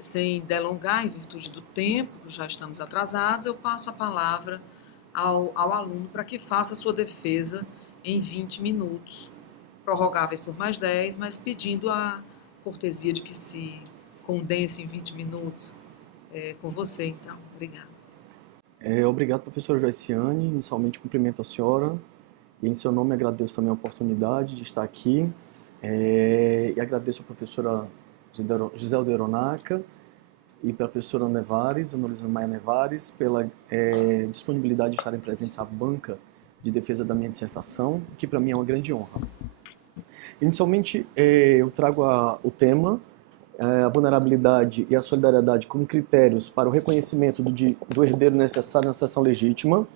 Sem delongar, em virtude do tempo, já estamos atrasados, eu passo a palavra ao aluno para que faça a sua defesa em 20 minutos, prorrogáveis por mais 10, mas pedindo a cortesia de que se condense em 20 minutos. Com você, então. Obrigada. Obrigado, professora Joiciane. Inicialmente, cumprimento a senhora e, em seu nome, agradeço também a oportunidade de estar aqui. E agradeço à professora Giselda Eronaca e pela professora Nevares, Ana Luísa Maia Nevares, pela disponibilidade de estarem presentes à banca de defesa da minha dissertação, que para mim é uma grande honra. Inicialmente, eu trago o tema, a vulnerabilidade e a solidariedade como critérios para o reconhecimento do herdeiro necessário na sucessão legítima.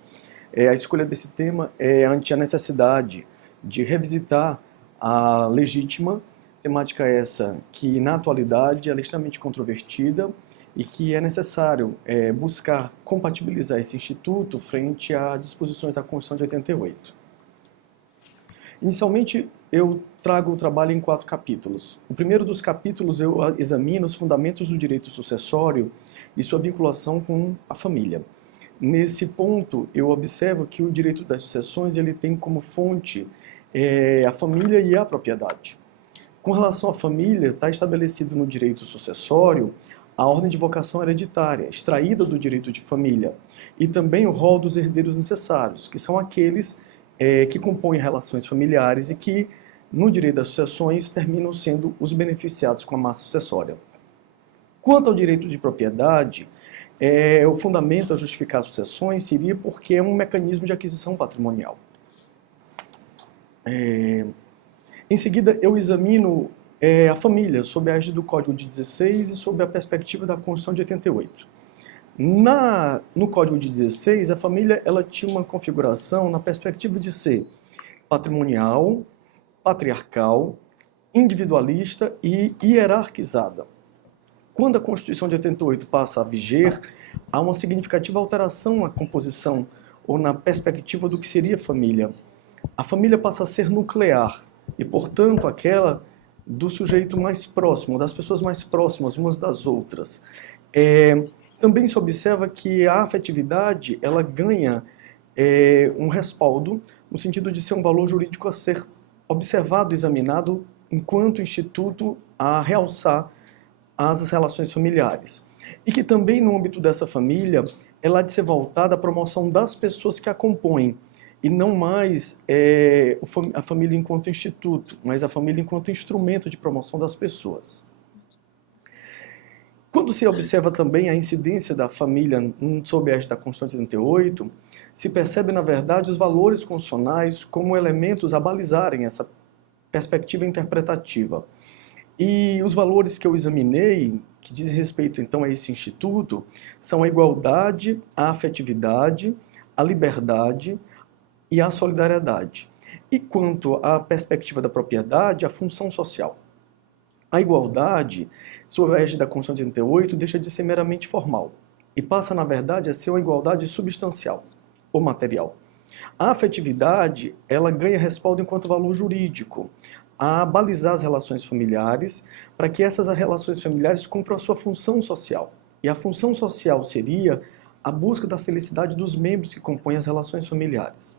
A escolha desse tema é ante a necessidade de revisitar a legítima, temática essa que na atualidade ela é extremamente controvertida e que é necessário buscar compatibilizar esse instituto frente às disposições da Constituição de 88. Inicialmente, eu trago o trabalho em 4 capítulos. O primeiro dos capítulos eu examino os fundamentos do direito sucessório e sua vinculação com a família. Nesse ponto, eu observo que o direito das sucessões ele tem como fonte a família e a propriedade. Com relação à família, está estabelecido no direito sucessório a ordem de vocação hereditária, extraída do direito de família, e também o rol dos herdeiros necessários, que são aqueles que compõem relações familiares e que, no direito das sucessões, terminam sendo os beneficiados com a massa sucessória. Quanto ao direito de propriedade, o fundamento a justificar as sucessões seria porque é um mecanismo de aquisição patrimonial. Em seguida, eu examino a família, sob a égide do Código de 16 e sob a perspectiva da Constituição de 88. No Código de 16, a família ela tinha uma configuração na perspectiva de ser patrimonial, patriarcal, individualista e hierarquizada. Quando a Constituição de 88 passa a viger, há uma significativa alteração na composição ou na perspectiva do que seria família. A família passa a ser nuclear e, portanto, aquela do sujeito mais próximo, das pessoas mais próximas umas das outras. Também se observa que a afetividade ela ganha um respaldo no sentido de ser um valor jurídico a ser observado, examinado enquanto instituto a realçar as relações familiares. E que também no âmbito dessa família ela há de ser voltada à promoção das pessoas que a compõem, e não mais a família enquanto instituto, mas a família enquanto instrumento de promoção das pessoas. Quando se observa também a incidência da família sob a égide da Constituição de 88, se percebe, na verdade, os valores constitucionais como elementos a balizarem essa perspectiva interpretativa. E os valores que eu examinei, que dizem respeito, então, a esse instituto, são a igualdade, a afetividade, a liberdade e a solidariedade. E quanto à perspectiva da propriedade, a função social. A igualdade, sob a égide da Constituição de 88, deixa de ser meramente formal e passa, na verdade, a ser uma igualdade substancial ou material. A afetividade, ela ganha respaldo enquanto valor jurídico, a balizar as relações familiares para que essas relações familiares cumpram a sua função social. E a função social seria a busca da felicidade dos membros que compõem as relações familiares.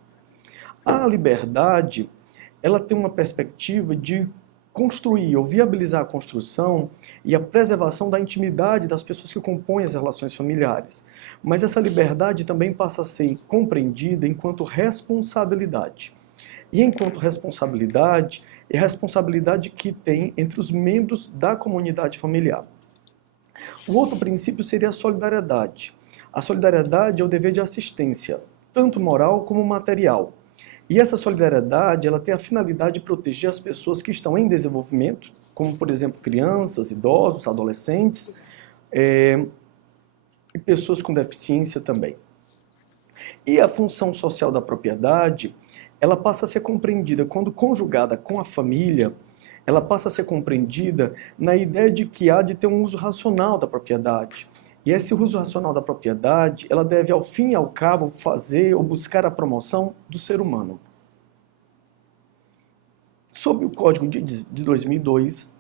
A liberdade, ela tem uma perspectiva de construir ou viabilizar a construção e a preservação da intimidade das pessoas que compõem as relações familiares. Mas essa liberdade também passa a ser compreendida enquanto responsabilidade. E enquanto responsabilidade, é a responsabilidade que tem entre os membros da comunidade familiar. O outro princípio seria a solidariedade. A solidariedade é o dever de assistência, tanto moral como material. E essa solidariedade ela tem a finalidade de proteger as pessoas que estão em desenvolvimento, como, por exemplo, crianças, idosos, adolescentes, e pessoas com deficiência também. E a função social da propriedade, ela passa a ser compreendida quando conjugada com a família, ela passa a ser compreendida na ideia de que há de ter um uso racional da propriedade. E esse uso racional da propriedade, ela deve, ao fim e ao cabo, fazer ou buscar a promoção do ser humano. Sob o Código de 2002,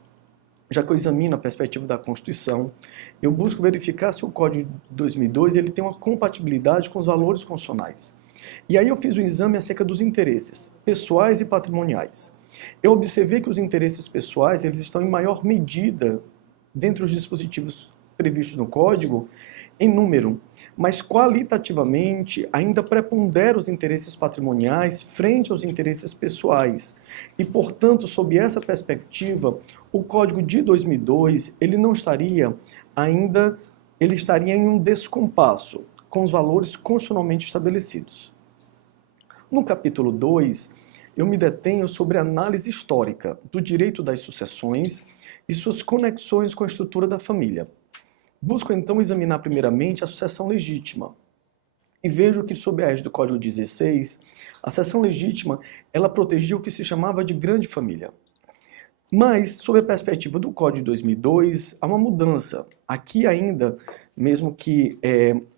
já que eu examino a perspectiva da Constituição, eu busco verificar se o Código de 2002 ele tem uma compatibilidade com os valores constitucionais. E aí eu fiz um exame acerca dos interesses pessoais e patrimoniais. Eu observei que os interesses pessoais eles estão em maior medida dentre os dispositivos previstos no Código em número, mas qualitativamente ainda prepondera os interesses patrimoniais frente aos interesses pessoais. E, portanto, sob essa perspectiva, o Código de 2002, ele não estaria ainda, ele estaria em um descompasso com os valores constitucionalmente estabelecidos. No capítulo 2, eu me detenho sobre a análise histórica do direito das sucessões e suas conexões com a estrutura da família. Busco então examinar primeiramente a sucessão legítima. E vejo que, sob a égide do Código 16, a sucessão legítima ela protegia o que se chamava de grande família. Mas, sob a perspectiva do Código de 2002, há uma mudança. Aqui ainda, mesmo que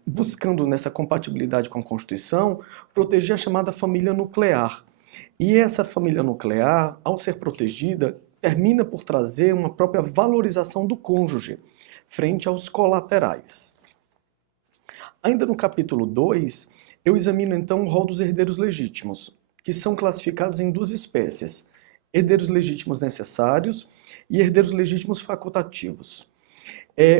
buscando nessa compatibilidade com a Constituição, proteger a chamada família nuclear. E essa família nuclear, ao ser protegida, termina por trazer uma própria valorização do cônjuge frente aos colaterais. Ainda no capítulo 2, eu examino então o rol dos herdeiros legítimos, que são classificados em duas espécies: herdeiros legítimos necessários e herdeiros legítimos facultativos.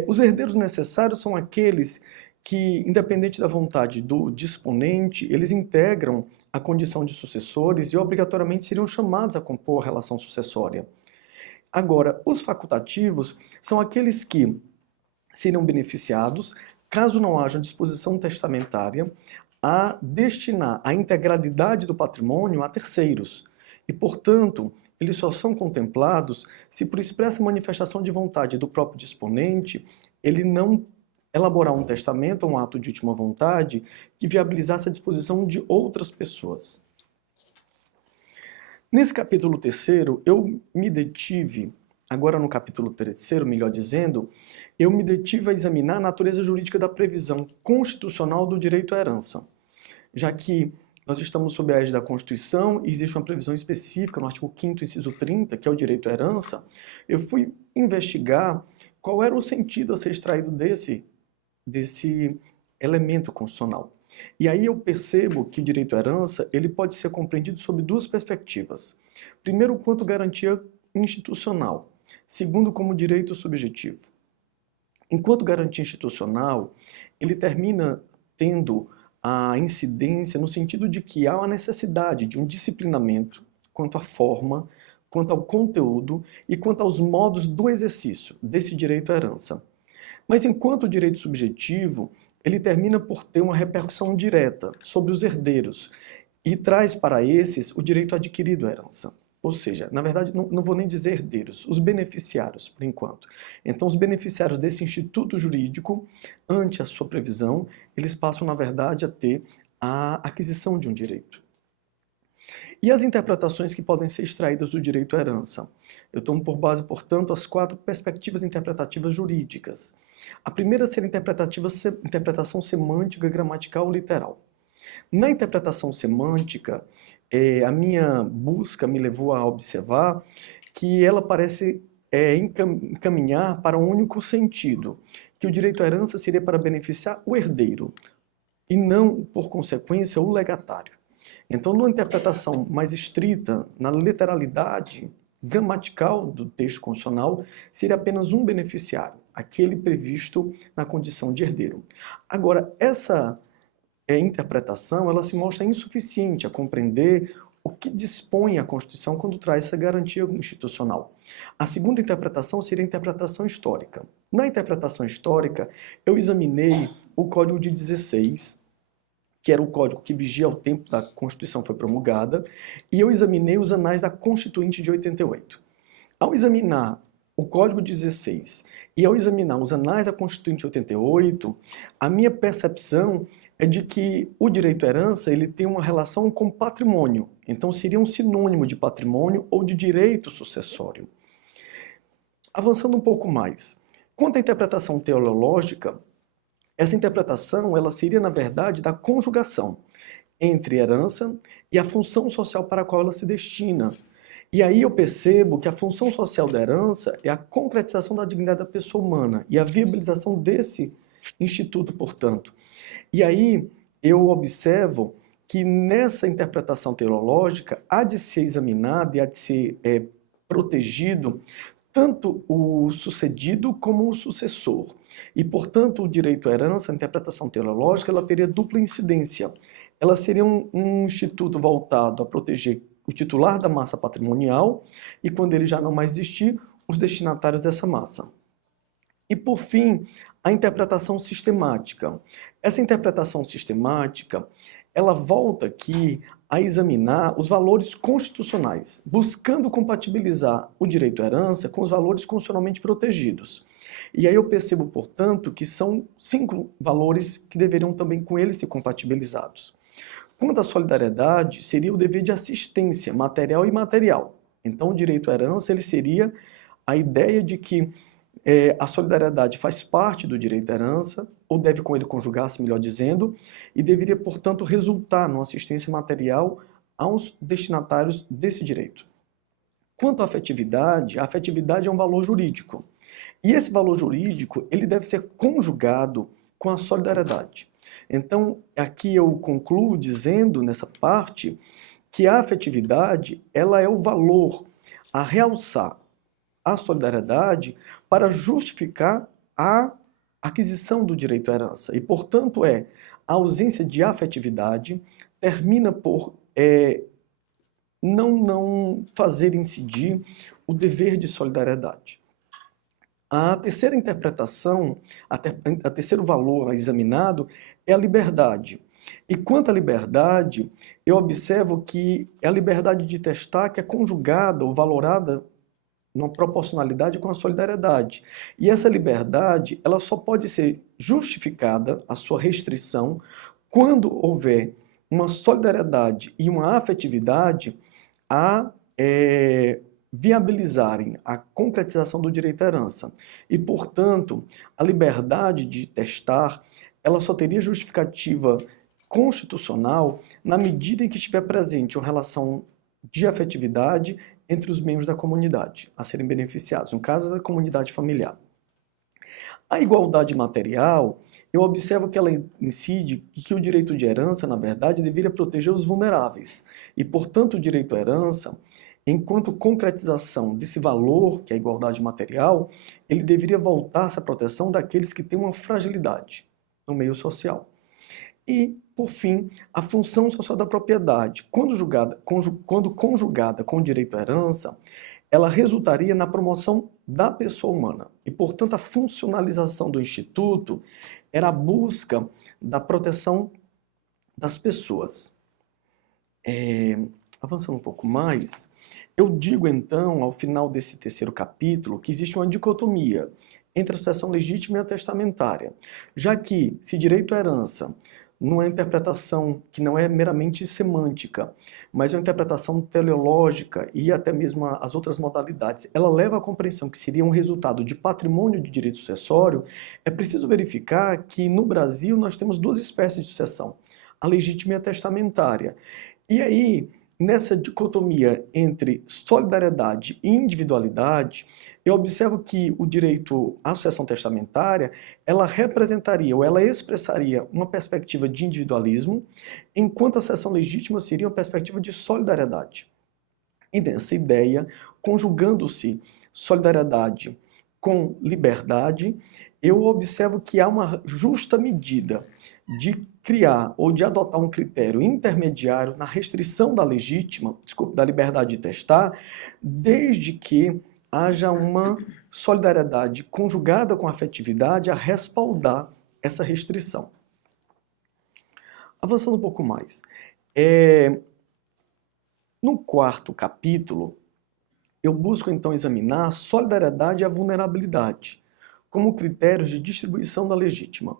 Os herdeiros necessários são aqueles que, independente da vontade do disponente, eles integram a condição de sucessores e obrigatoriamente seriam chamados a compor a relação sucessória. Agora, os facultativos são aqueles que serão beneficiados caso não haja disposição testamentária a destinar a integralidade do patrimônio a terceiros. E, portanto, eles só são contemplados se, por expressa manifestação de vontade do próprio disponente, ele não elaborar um testamento ou um ato de última vontade que viabilizasse a disposição de outras pessoas. Nesse capítulo 3º, eu me detive, agora no capítulo 3º, melhor dizendo, eu me detive a examinar a natureza jurídica da previsão constitucional do direito à herança, já que nós estamos sob a égide da Constituição e existe uma previsão específica no artigo 5º, inciso 30, que é o direito à herança. Eu fui investigar qual era o sentido a ser extraído desse elemento constitucional. E aí eu percebo que o direito à herança ele pode ser compreendido sob duas perspectivas. Primeiro, quanto garantia institucional. Segundo, como direito subjetivo. Enquanto garantia institucional, ele termina tendo a incidência no sentido de que há uma necessidade de um disciplinamento quanto à forma, quanto ao conteúdo e quanto aos modos do exercício desse direito à herança. Mas enquanto direito subjetivo, ele termina por ter uma repercussão direta sobre os herdeiros e traz para esses o direito adquirido à herança. Ou seja, na verdade, não vou nem dizer herdeiros, os beneficiários, por enquanto. Então, os beneficiários desse instituto jurídico, ante a sua previsão, eles passam, na verdade, a ter a aquisição de um direito. E as interpretações que podem ser extraídas do direito à herança? Eu tomo por base, portanto, as 4 perspectivas interpretativas jurídicas. A primeira seria a interpretação semântica, gramatical, literal. Na interpretação semântica, a minha busca me levou a observar que ela parece encaminhar para um único sentido, que o direito à herança seria para beneficiar o herdeiro, e não, por consequência, o legatário. Então, numa interpretação mais estrita, na literalidade gramatical do texto constitucional, seria apenas um beneficiário, aquele previsto na condição de herdeiro. Agora, essa interpretação ela se mostra insuficiente a compreender o que dispõe a Constituição quando traz essa garantia institucional. A segunda interpretação seria a interpretação histórica. Na interpretação histórica, eu examinei o Código de 16, que era o código que vigia ao tempo da Constituição foi promulgada, e eu examinei os anais da Constituinte de 88. Ao examinar o Código 16 e ao examinar os anais da Constituinte de 88, a minha percepção é de que o direito à herança ele tem uma relação com patrimônio, então seria um sinônimo de patrimônio ou de direito sucessório. Avançando um pouco mais, quanto à interpretação teleológica, essa interpretação ela seria, na verdade, da conjugação entre herança e a função social para a qual ela se destina. E aí eu percebo que a função social da herança é a concretização da dignidade da pessoa humana e a viabilização desse instituto, portanto. E aí eu observo que nessa interpretação teológica há de ser examinado e há de ser protegido tanto o sucedido como o sucessor. E, portanto, o direito à herança, a interpretação teológica, ela teria dupla incidência. Ela seria um instituto voltado a proteger o titular da massa patrimonial e, quando ele já não mais existir, os destinatários dessa massa. E, por fim, a interpretação sistemática. Essa interpretação sistemática, ela volta aqui a examinar os valores constitucionais, buscando compatibilizar o direito à herança com os valores constitucionalmente protegidos. E aí eu percebo, portanto, que são 5 valores que deveriam também com eles ser compatibilizados. Quanto à solidariedade, seria o dever de assistência material e imaterial. Então, o direito à herança ele seria a ideia de que a solidariedade faz parte do direito à herança, ou deve com ele conjugar-se, melhor dizendo, e deveria, portanto, resultar numa assistência material aos destinatários desse direito. Quanto à afetividade, a afetividade é um valor jurídico. E esse valor jurídico, ele deve ser conjugado com a solidariedade. Então, aqui eu concluo dizendo, nessa parte, que a afetividade, ela é o valor a realçar a solidariedade para justificar a aquisição do direito à herança. E, portanto, a ausência de afetividade termina por não fazer incidir o dever de solidariedade. A terceira interpretação, a terceiro valor examinado é a liberdade. E quanto à liberdade, eu observo que é a liberdade de testar que é conjugada ou valorada numa proporcionalidade com a solidariedade. E essa liberdade, ela só pode ser justificada, a sua restrição, quando houver uma solidariedade e uma afetividade a viabilizarem a concretização do direito à herança. E, portanto, a liberdade de testar, ela só teria justificativa constitucional na medida em que estiver presente uma relação de afetividade entre os membros da comunidade a serem beneficiados, no caso da comunidade familiar. A igualdade material, eu observo que ela incide que o direito de herança, na verdade, deveria proteger os vulneráveis. E, portanto, o direito à herança, enquanto concretização desse valor, que é a igualdade material, ele deveria voltar-se à proteção daqueles que têm uma fragilidade no meio social. E, por fim, a função social da propriedade, quando conjugada com o direito à herança, ela resultaria na promoção da pessoa humana. E, portanto, a funcionalização do Instituto era a busca da proteção das pessoas. Avançando um pouco mais, eu digo então, ao final desse terceiro capítulo, que existe uma dicotomia entre a sucessão legítima e a testamentária, já que, se direito à herança numa interpretação que não é meramente semântica, mas é uma interpretação teleológica e até mesmo as outras modalidades, ela leva à compreensão que seria um resultado de patrimônio de direito sucessório, é preciso verificar que no Brasil nós temos 2 espécies de sucessão, a legítima e a testamentária. E aí, nessa dicotomia entre solidariedade e individualidade, eu observo que o direito à sucessão testamentária, ela representaria ou ela expressaria uma perspectiva de individualismo, enquanto a sucessão legítima seria uma perspectiva de solidariedade. E nessa ideia, conjugando-se solidariedade com liberdade, eu observo que há uma justa medida de criar ou de adotar um critério intermediário na restrição da da liberdade de testar, desde que haja uma solidariedade conjugada com afetividade a respaldar essa restrição. Avançando um pouco mais. No quarto capítulo, eu busco então examinar a solidariedade e a vulnerabilidade como critérios de distribuição da legítima.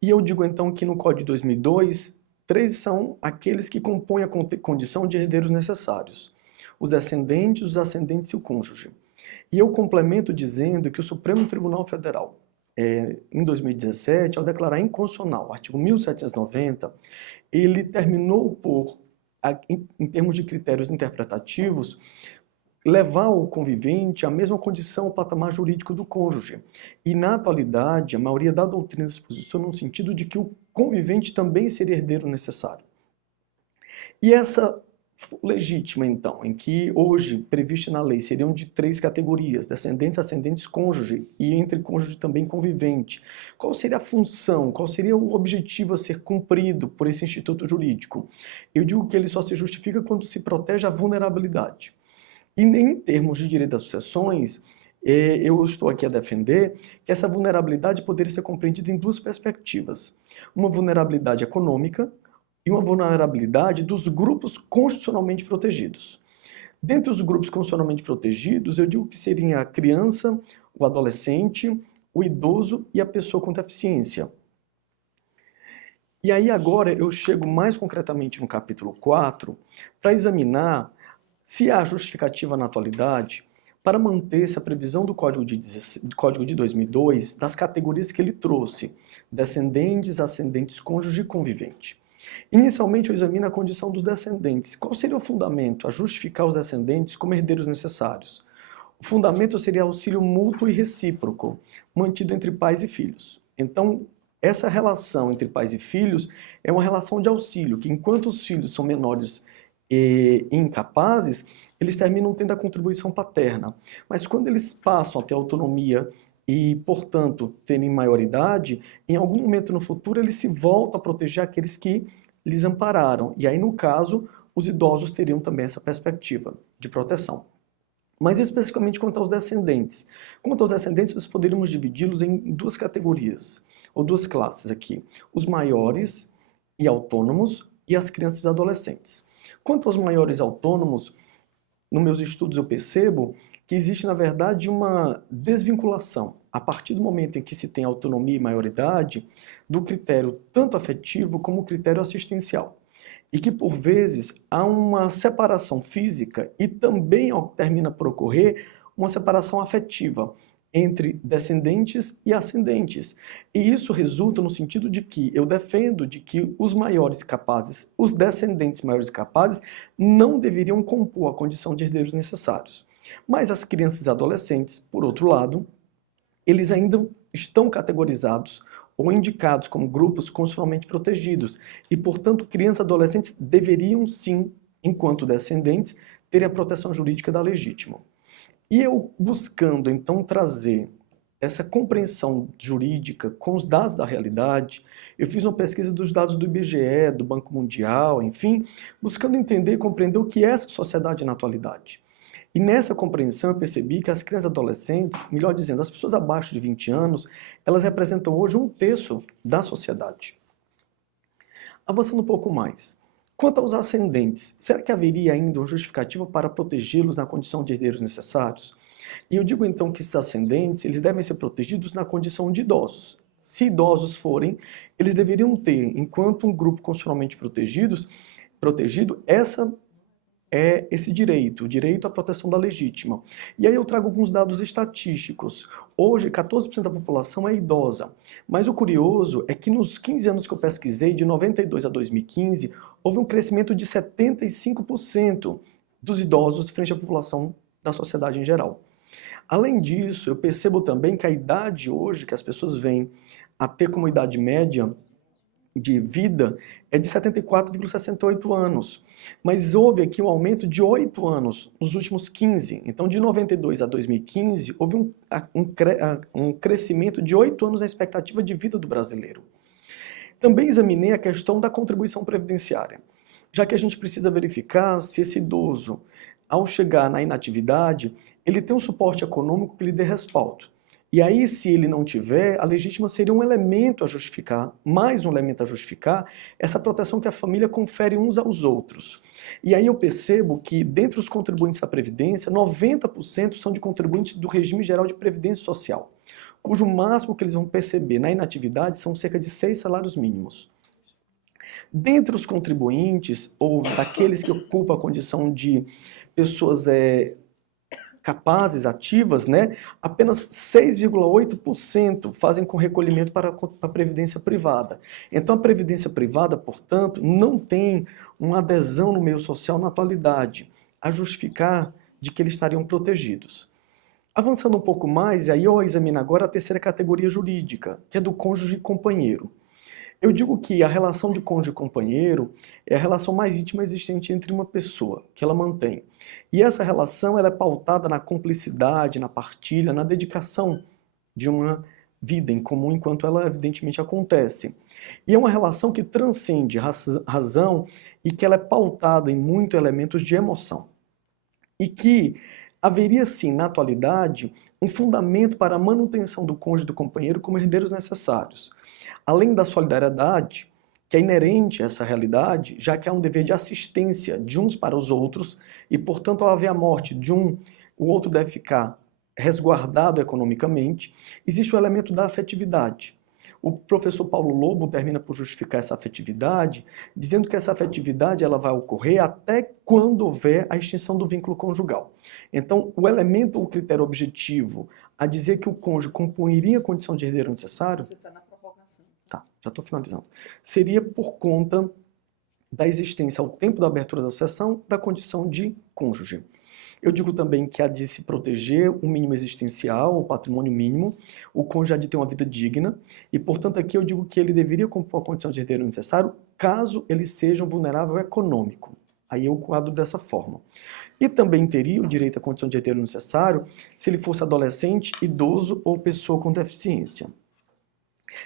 E eu digo então que no Código de 2002, 3 são aqueles que compõem a condição de herdeiros necessários: os descendentes, os ascendentes e o cônjuge. E eu complemento dizendo que o Supremo Tribunal Federal, em 2017, ao declarar inconstitucional o artigo 1790, ele terminou por, em termos de critérios interpretativos, levar o convivente à mesma condição, ao patamar jurídico do cônjuge. E, na atualidade, a maioria da doutrina se posiciona no sentido de que o convivente também seria herdeiro necessário. E essa legítima, então, em que hoje, prevista na lei, seriam de 3 categorias, descendentes, ascendentes, cônjuge, e entre cônjuge também convivente. Qual seria a função, qual seria o objetivo a ser cumprido por esse instituto jurídico? Eu digo que ele só se justifica quando se protege a vulnerabilidade. E em termos de direito das sucessões, eu estou aqui a defender que essa vulnerabilidade poderia ser compreendida em 2 perspectivas. Uma vulnerabilidade econômica, e uma vulnerabilidade dos grupos constitucionalmente protegidos. Dentre os grupos constitucionalmente protegidos, eu digo que seria a criança, o adolescente, o idoso e a pessoa com deficiência. E aí agora eu chego mais concretamente no capítulo 4 para examinar se há justificativa na atualidade para manter-se a previsão do Código de 2002 das categorias que ele trouxe, descendentes, ascendentes, cônjuge e convivente. Inicialmente, eu examino a condição dos descendentes. Qual seria o fundamento a justificar os descendentes como herdeiros necessários? O fundamento seria auxílio mútuo e recíproco, mantido entre pais e filhos. Então, essa relação entre pais e filhos é uma relação de auxílio, que enquanto os filhos são menores e incapazes, eles terminam tendo a contribuição paterna. Mas quando eles passam a ter autonomia e, portanto, terem maioridade, em algum momento no futuro eles se voltam a proteger aqueles que lhes ampararam. E aí, no caso, os idosos teriam também essa perspectiva de proteção. Mas especificamente quanto aos descendentes. Quanto aos descendentes, nós poderíamos dividi-los em 2 categorias, ou 2 classes aqui. Os maiores e autônomos e as crianças e adolescentes. Quanto aos maiores autônomos, nos meus estudos eu percebo que existe, na verdade, uma desvinculação, a partir do momento em que se tem autonomia e maioridade, do critério tanto afetivo como o critério assistencial. E que, por vezes, há uma separação física e também termina por ocorrer uma separação afetiva entre descendentes e ascendentes. E isso resulta no sentido de que eu defendo de que os maiores capazes, os descendentes maiores capazes, não deveriam compor a condição de herdeiros necessários. Mas as crianças e adolescentes, por outro lado, eles ainda estão categorizados ou indicados como grupos constitucionalmente protegidos e, portanto, crianças e adolescentes deveriam sim, enquanto descendentes, terem a proteção jurídica da legítima. E eu buscando, então, trazer essa compreensão jurídica com os dados da realidade, eu fiz uma pesquisa dos dados do IBGE, do Banco Mundial, enfim, buscando entender e compreender o que é essa sociedade na atualidade. E nessa compreensão eu percebi que as crianças e adolescentes, melhor dizendo, as pessoas abaixo de 20 anos, elas representam hoje 1/3 da sociedade. Avançando um pouco mais. Quanto aos ascendentes, será que haveria ainda uma justificativa para protegê-los na condição de herdeiros necessários? E eu digo então que esses ascendentes, eles devem ser protegidos na condição de idosos. Se idosos forem, eles deveriam ter, enquanto um grupo constitucionalmente protegido, esse direito, o direito à proteção da legítima. E aí eu trago alguns dados estatísticos. Hoje, 14% da população é idosa, mas o curioso é que nos 15 anos que eu pesquisei, de 92 a 2015, houve um crescimento de 75% dos idosos frente à população da sociedade em geral. Além disso, eu percebo também que a idade hoje que as pessoas vêm a ter como idade média de vida é de 74,68 anos. Mas houve aqui um aumento de 8 anos nos últimos 15. Então, de 92 a 2015, houve um crescimento de 8 anos na expectativa de vida do brasileiro. Também examinei a questão da contribuição previdenciária, já que a gente precisa verificar se esse idoso, ao chegar na inatividade, ele tem um suporte econômico que lhe dê respaldo. E aí, se ele não tiver, a legítima seria um elemento a justificar, mais um elemento a justificar, essa proteção que a família confere uns aos outros. E aí eu percebo que, dentre os contribuintes da Previdência, 90% são de contribuintes do regime geral de Previdência Social, cujo máximo que eles vão perceber na inatividade são cerca de 6 salários mínimos. Dentre os contribuintes, ou daqueles que ocupam a condição de pessoas capazes, ativas, apenas 6,8% fazem com recolhimento para a previdência privada. Então a previdência privada, portanto, não tem uma adesão no meio social na atualidade, a justificar de que eles estariam protegidos. Avançando um pouco mais, aí eu examino agora a terceira categoria jurídica, que é do cônjuge e companheiro. Eu digo que a relação de cônjuge e companheiro é a relação mais íntima existente entre uma pessoa, que ela mantém. E essa relação ela é pautada na cumplicidade, na partilha, na dedicação de uma vida em comum enquanto ela evidentemente acontece. E é uma relação que transcende razão e que ela é pautada em muitos elementos de emoção. E que haveria sim, na atualidade, um fundamento para a manutenção do cônjuge e do companheiro como herdeiros necessários. Além da solidariedade, que é inerente a essa realidade, já que há um dever de assistência de uns para os outros, e, portanto, ao haver a morte de um, o outro deve ficar resguardado economicamente, existe o elemento da afetividade. O professor Paulo Lobo termina por justificar essa afetividade, dizendo que essa afetividade ela vai ocorrer até quando houver a extinção do vínculo conjugal. Então, o elemento, o critério objetivo, a dizer que o cônjuge compungiria a condição de herdeiro necessário... Você está na prorrogação. Tá, já estou finalizando. Seria por conta da existência, ao tempo da abertura da sucessão, da condição de cônjuge. Eu digo também que há de se proteger o mínimo existencial, o patrimônio mínimo, o cônjuge há de ter uma vida digna, e, portanto, aqui eu digo que ele deveria compor a condição de herdeiro necessário caso ele seja um vulnerável econômico. Aí eu quadro dessa forma. E também teria o direito à condição de herdeiro necessário se ele fosse adolescente, idoso ou pessoa com deficiência.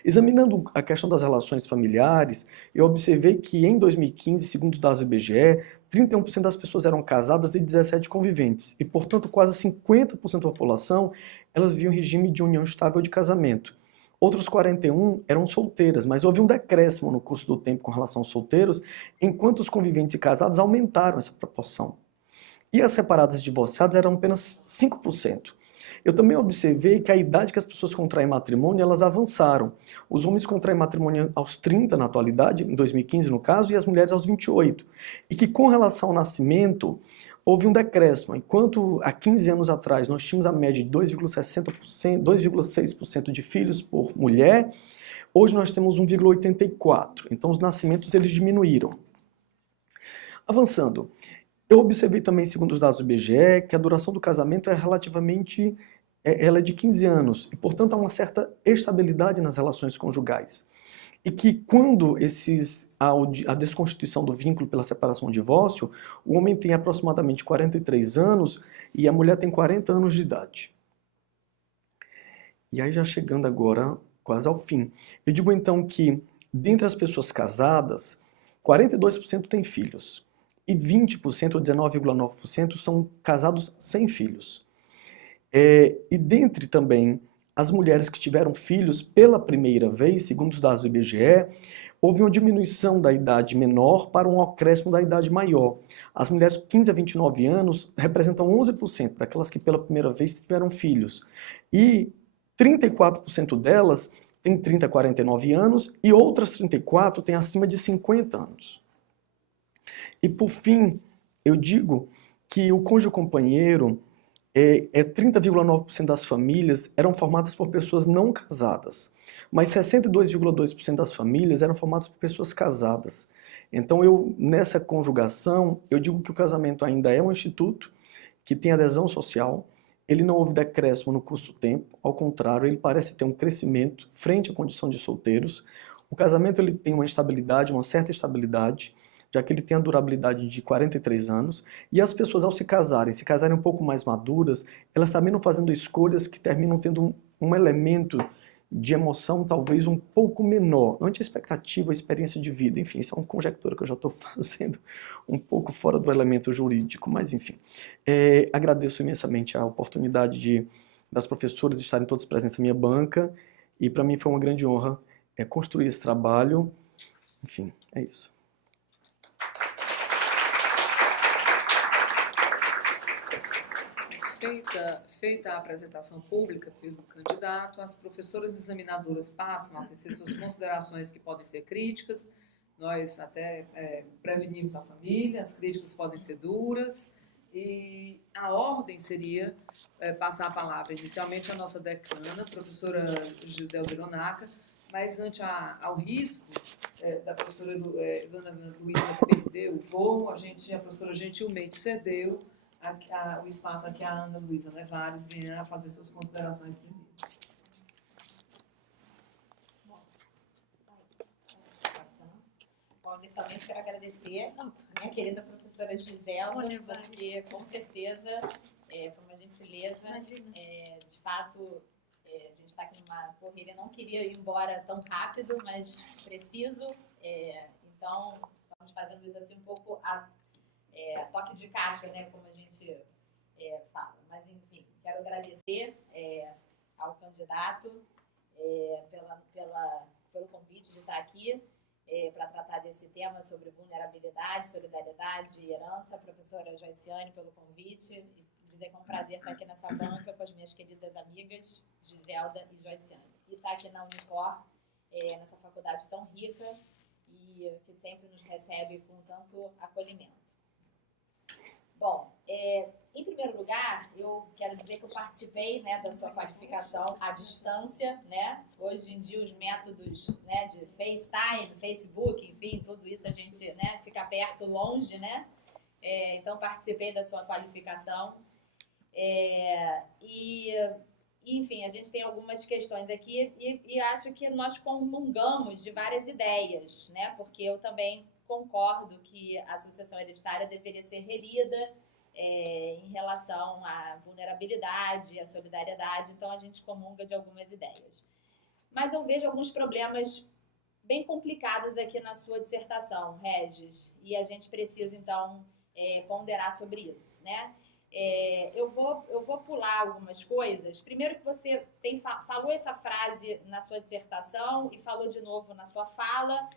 Examinando a questão das relações familiares, eu observei que em 2015, segundo os dados do IBGE, 31% das pessoas eram casadas e 17% conviventes, e portanto quase 50% da população elas viviam em regime de união estável de casamento. Outros 41% eram solteiras, mas houve um decréscimo no curso do tempo com relação aos solteiros, enquanto os conviventes e casados aumentaram essa proporção. E as separadas e divorciadas eram apenas 5%. Eu também observei que a idade que as pessoas contraem matrimônio, elas avançaram. Os homens contraem matrimônio aos 30 na atualidade, em 2015 no caso, e as mulheres aos 28. E que com relação ao nascimento, houve um decréscimo. Enquanto há 15 anos atrás nós tínhamos a média de 2,6% de filhos por mulher, hoje nós temos 1,84%. Então os nascimentos eles diminuíram. Avançando. Eu observei também, segundo os dados do IBGE, que a duração do casamento é relativamente ela é de 15 anos e, portanto, há uma certa estabilidade nas relações conjugais. E que quando a desconstituição do vínculo pela separação ou divórcio, o homem tem aproximadamente 43 anos e a mulher tem 40 anos de idade. E aí já chegando agora quase ao fim. Eu digo então que, dentre as pessoas casadas, 42% têm filhos. E 20%, ou 19,9%, são casados sem filhos. E dentre também as mulheres que tiveram filhos pela primeira vez, segundo os dados do IBGE, houve uma diminuição da idade menor para um acréscimo da idade maior. As mulheres de 15 a 29 anos representam 11% daquelas que pela primeira vez tiveram filhos. E 34% delas têm 30 a 49 anos e outras 34% têm acima de 50 anos. E por fim, eu digo que o cônjuge companheiro 30,9% das famílias eram formadas por pessoas não casadas, mas 62,2% das famílias eram formadas por pessoas casadas. Então nessa conjugação, eu digo que o casamento ainda é um instituto que tem adesão social, ele não houve decréscimo no curso do tempo, ao contrário, ele parece ter um crescimento frente à condição de solteiros. O casamento ele tem uma estabilidade, uma certa estabilidade, já que ele tem a durabilidade de 43 anos, e as pessoas ao se casarem um pouco mais maduras, elas terminam fazendo escolhas que terminam tendo um elemento de emoção talvez um pouco menor, ante a expectativa, a experiência de vida, enfim, isso é uma conjectura que eu já estou fazendo um pouco fora do elemento jurídico, mas enfim. Agradeço imensamente a oportunidade das professoras estarem todas presentes na minha banca, e para mim foi uma grande honra construir esse trabalho, enfim, é isso. Feita a apresentação pública pelo candidato, as professoras examinadoras passam a tecer suas considerações que podem ser críticas. Nós até prevenimos a família, as críticas podem ser duras, e a ordem seria passar a palavra inicialmente à nossa decana, a professora Gisele Veronaca, mas ante ao risco da professora Luísa perder o voo, a professora gentilmente cedeu o espaço aqui a Ana Luísa Nevares venha a fazer suas considerações primeiro. Bom, inicialmente quero agradecer a minha querida professora Giselda, porque com certeza foi uma gentileza. De fato, a gente está aqui numa correria, não queria ir embora tão rápido, mas preciso. Então, estamos fazendo isso assim um pouco a toque de caixa, né, como a gente fala. Mas, enfim, quero agradecer ao candidato pelo convite de estar aqui. Para tratar desse tema sobre vulnerabilidade, solidariedade e herança, a professora Joiciane pelo convite, e dizer que é um prazer estar aqui nessa banca com as minhas queridas amigas Giselda e Joiciane. E estar aqui na Unifor, nessa faculdade tão rica e que sempre nos recebe com tanto acolhimento. Bom, em primeiro lugar, eu quero dizer que eu participei, né, da sua qualificação à distância, né? Hoje em dia os métodos, né, de FaceTime, Facebook, enfim, tudo isso a gente, né, fica perto, longe, né? Então participei da sua qualificação enfim, a gente tem algumas questões aqui e acho que nós comungamos de várias ideias, né? Porque eu também concordo que a sucessão hereditária deveria ser relida em relação à vulnerabilidade, à solidariedade, então a gente comunga de algumas ideias. Mas eu vejo alguns problemas bem complicados aqui na sua dissertação, Regis, e a gente precisa, então, ponderar sobre isso, né? Eu vou pular algumas coisas. Primeiro que você falou essa frase na sua dissertação e falou de novo na sua fala,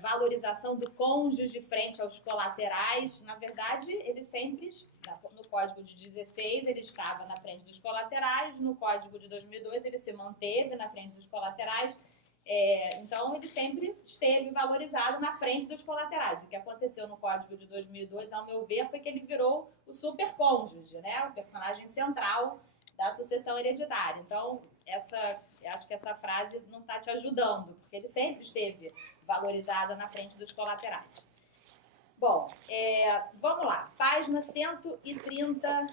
valorização do cônjuge frente aos colaterais. Na verdade, ele sempre, no Código de 16, ele estava na frente dos colaterais, no Código de 2002 ele se manteve na frente dos colaterais, então ele sempre esteve valorizado na frente dos colaterais. O que aconteceu no Código de 2002, ao meu ver, foi que ele virou o supercônjuge, né? O personagem central da sucessão hereditária. Então, acho que essa frase não está te ajudando, porque ele sempre esteve valorizado na frente dos colaterais. Bom, vamos lá. Página 130,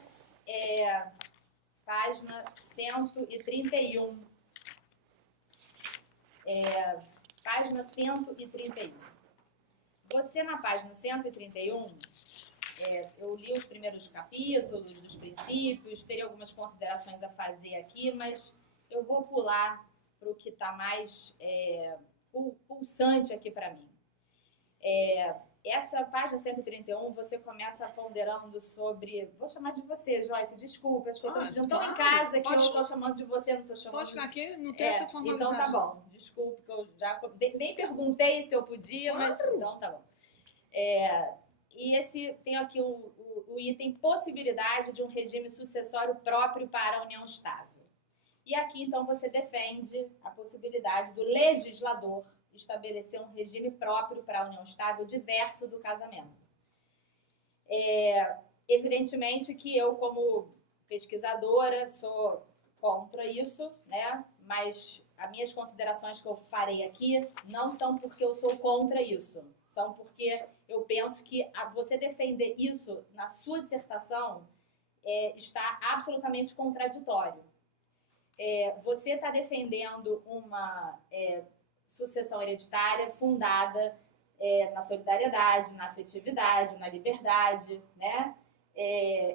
página 131. Página 131. Você, na página 131, eu li os primeiros capítulos dos princípios, teria algumas considerações a fazer aqui, mas eu vou pular para o que está mais pulsante aqui para mim. Essa página 131, você começa ponderando sobre... Vou chamar de você, Joyce, desculpa, acho que eu estou sentindo tão em casa que eu estou chamando de você, não estou chamando... Pode ficar aqui, não tem essa formalidade. Então tá bom, desculpa, que eu já nem perguntei se eu podia, claro. Mas então tá bom. E esse tem aqui o item possibilidade de um regime sucessório próprio para a união estável. E aqui, então, você defende a possibilidade do legislador estabelecer um regime próprio para a união estável diverso do casamento. Evidentemente que eu, como pesquisadora, sou contra isso, né? Mas as minhas considerações que eu farei aqui não são porque eu sou contra isso, são porque eu penso que você defender isso na sua dissertação está absolutamente contraditório. Você está defendendo uma sucessão hereditária fundada na solidariedade, na afetividade, na liberdade, né?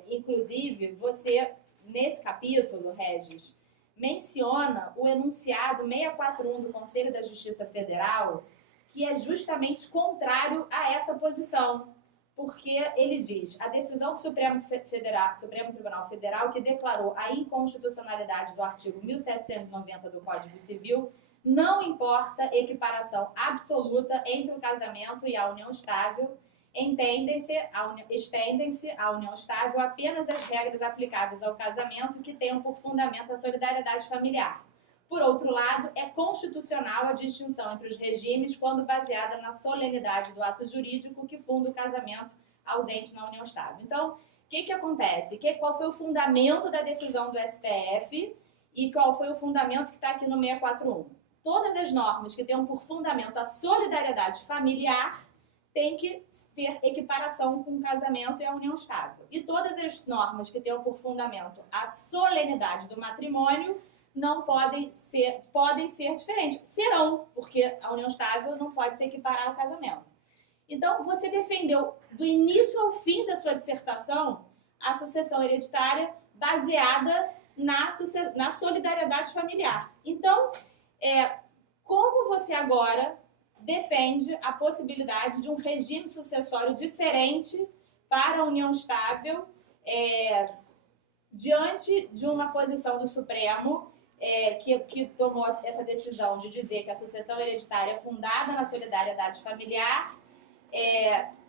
Inclusive, você, nesse capítulo, Regis, menciona o enunciado 641 do Conselho da Justiça Federal, que é justamente contrário a essa posição, porque ele diz: a decisão do Supremo Tribunal Federal, que declarou a inconstitucionalidade do artigo 1790 do Código Civil, não importa equiparação absoluta entre o casamento e a união estável, estendem-se à união estável apenas as regras aplicáveis ao casamento que tenham por fundamento a solidariedade familiar. Por outro lado, é constitucional a distinção entre os regimes quando baseada na solenidade do ato jurídico que funda o casamento ausente na união estável. Então, o que acontece? Qual foi o fundamento da decisão do STF e qual foi o fundamento que está aqui no 641? Todas as normas que tenham por fundamento a solidariedade familiar tem que ter equiparação com o casamento e a união estável. E todas as normas que tenham por fundamento a solenidade do matrimônio não podem ser diferentes. Serão, porque a união estável não pode se equiparar ao casamento. Então, você defendeu do início ao fim da sua dissertação a sucessão hereditária baseada na solidariedade familiar. Então, como você agora defende a possibilidade de um regime sucessório diferente para a união estável diante de uma posição do Supremo que tomou essa decisão de dizer que a sucessão hereditária é fundada na solidariedade familiar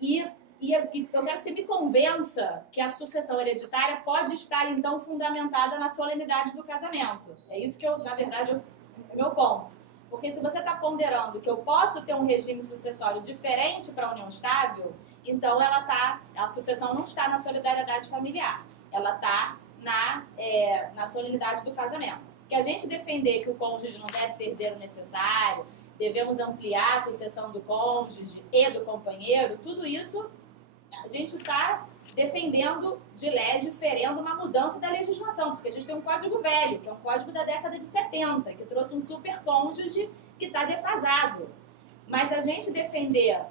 e eu quero que você me convença que a sucessão hereditária pode estar, então, fundamentada na solenidade do casamento. É isso que, na verdade, é o meu ponto. Porque se você está ponderando que eu posso ter um regime sucessório diferente para a união estável, então a sucessão não está na solidariedade familiar, ela está na solenidade do casamento. Que a gente defender que o cônjuge não deve ser herdeiro necessário, devemos ampliar a sucessão do cônjuge e do companheiro, tudo isso a gente está defendendo de lege, ferendo uma mudança da legislação, porque a gente tem um código velho, que é um código da década de 70, que trouxe um super cônjuge que está defasado. Mas a gente defender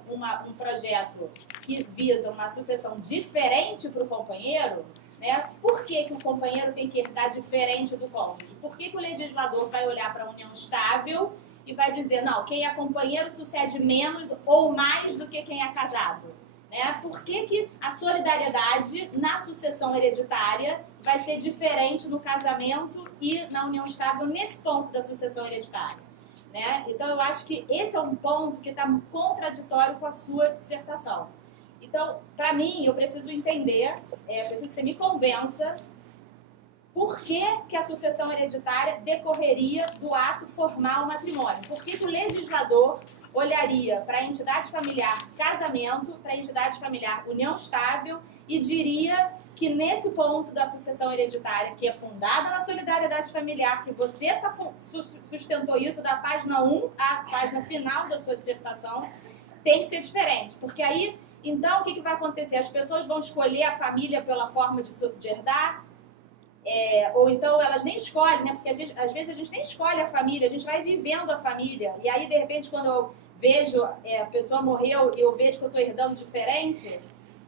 um projeto que visa uma sucessão diferente para o companheiro, né? Por que o companheiro tem que herdar diferente do cônjuge? Por que o legislador vai olhar para a união estável e vai dizer, não, quem é companheiro sucede menos ou mais do que quem é casado? Né? Por que a solidariedade na sucessão hereditária vai ser diferente no casamento e na união estável nesse ponto da sucessão hereditária? Né? Então, eu acho que esse é um ponto que está contraditório com a sua dissertação. Então, para mim, eu preciso entender, preciso que você me convença por que a sucessão hereditária decorreria do ato formal matrimônio. Por que o legislador olharia para a entidade familiar casamento, para a entidade familiar união estável e diria que nesse ponto da sucessão hereditária, que é fundada na solidariedade familiar, que você sustentou isso da página 1 à página final da sua dissertação, tem que ser diferente. Porque aí, então, o que vai acontecer? As pessoas vão escolher a família pela forma de herdar, ou então elas nem escolhem, né? Porque às vezes a gente nem escolhe a família, a gente vai vivendo a família. E aí, de repente, quando eu vejo a pessoa morreu e eu vejo que eu estou herdando diferente,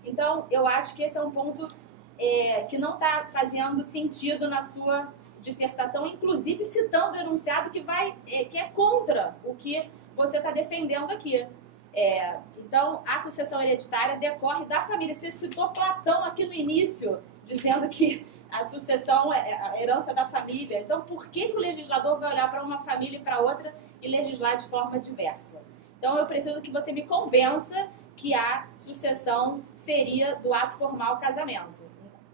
então eu acho que esse é um ponto que não está fazendo sentido na sua dissertação, inclusive citando o enunciado que é contra o que você está defendendo aqui. Então, a sucessão hereditária decorre da família. Você citou Platão aqui no início, dizendo que a sucessão é a herança da família. Então, por que o legislador vai olhar para uma família e para outra e legislar de forma diversa? Então, eu preciso que você me convença que a sucessão seria do ato formal casamento.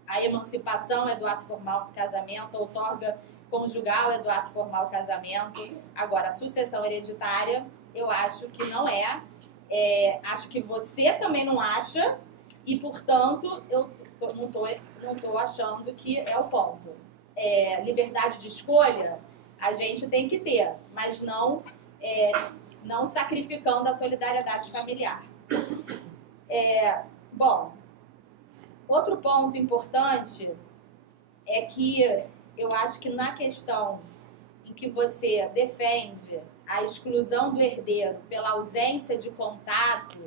A emancipação é do ato formal casamento, a outorga conjugal é do ato formal casamento. Agora, a sucessão hereditária, eu acho que não é. Acho que você também não acha e, portanto, eu não estou achando que é o ponto. Liberdade de escolha a gente tem que ter, mas não sacrificando a solidariedade familiar. Bom, outro ponto importante é que eu acho que na questão em que você defende a exclusão do herdeiro pela ausência de contato,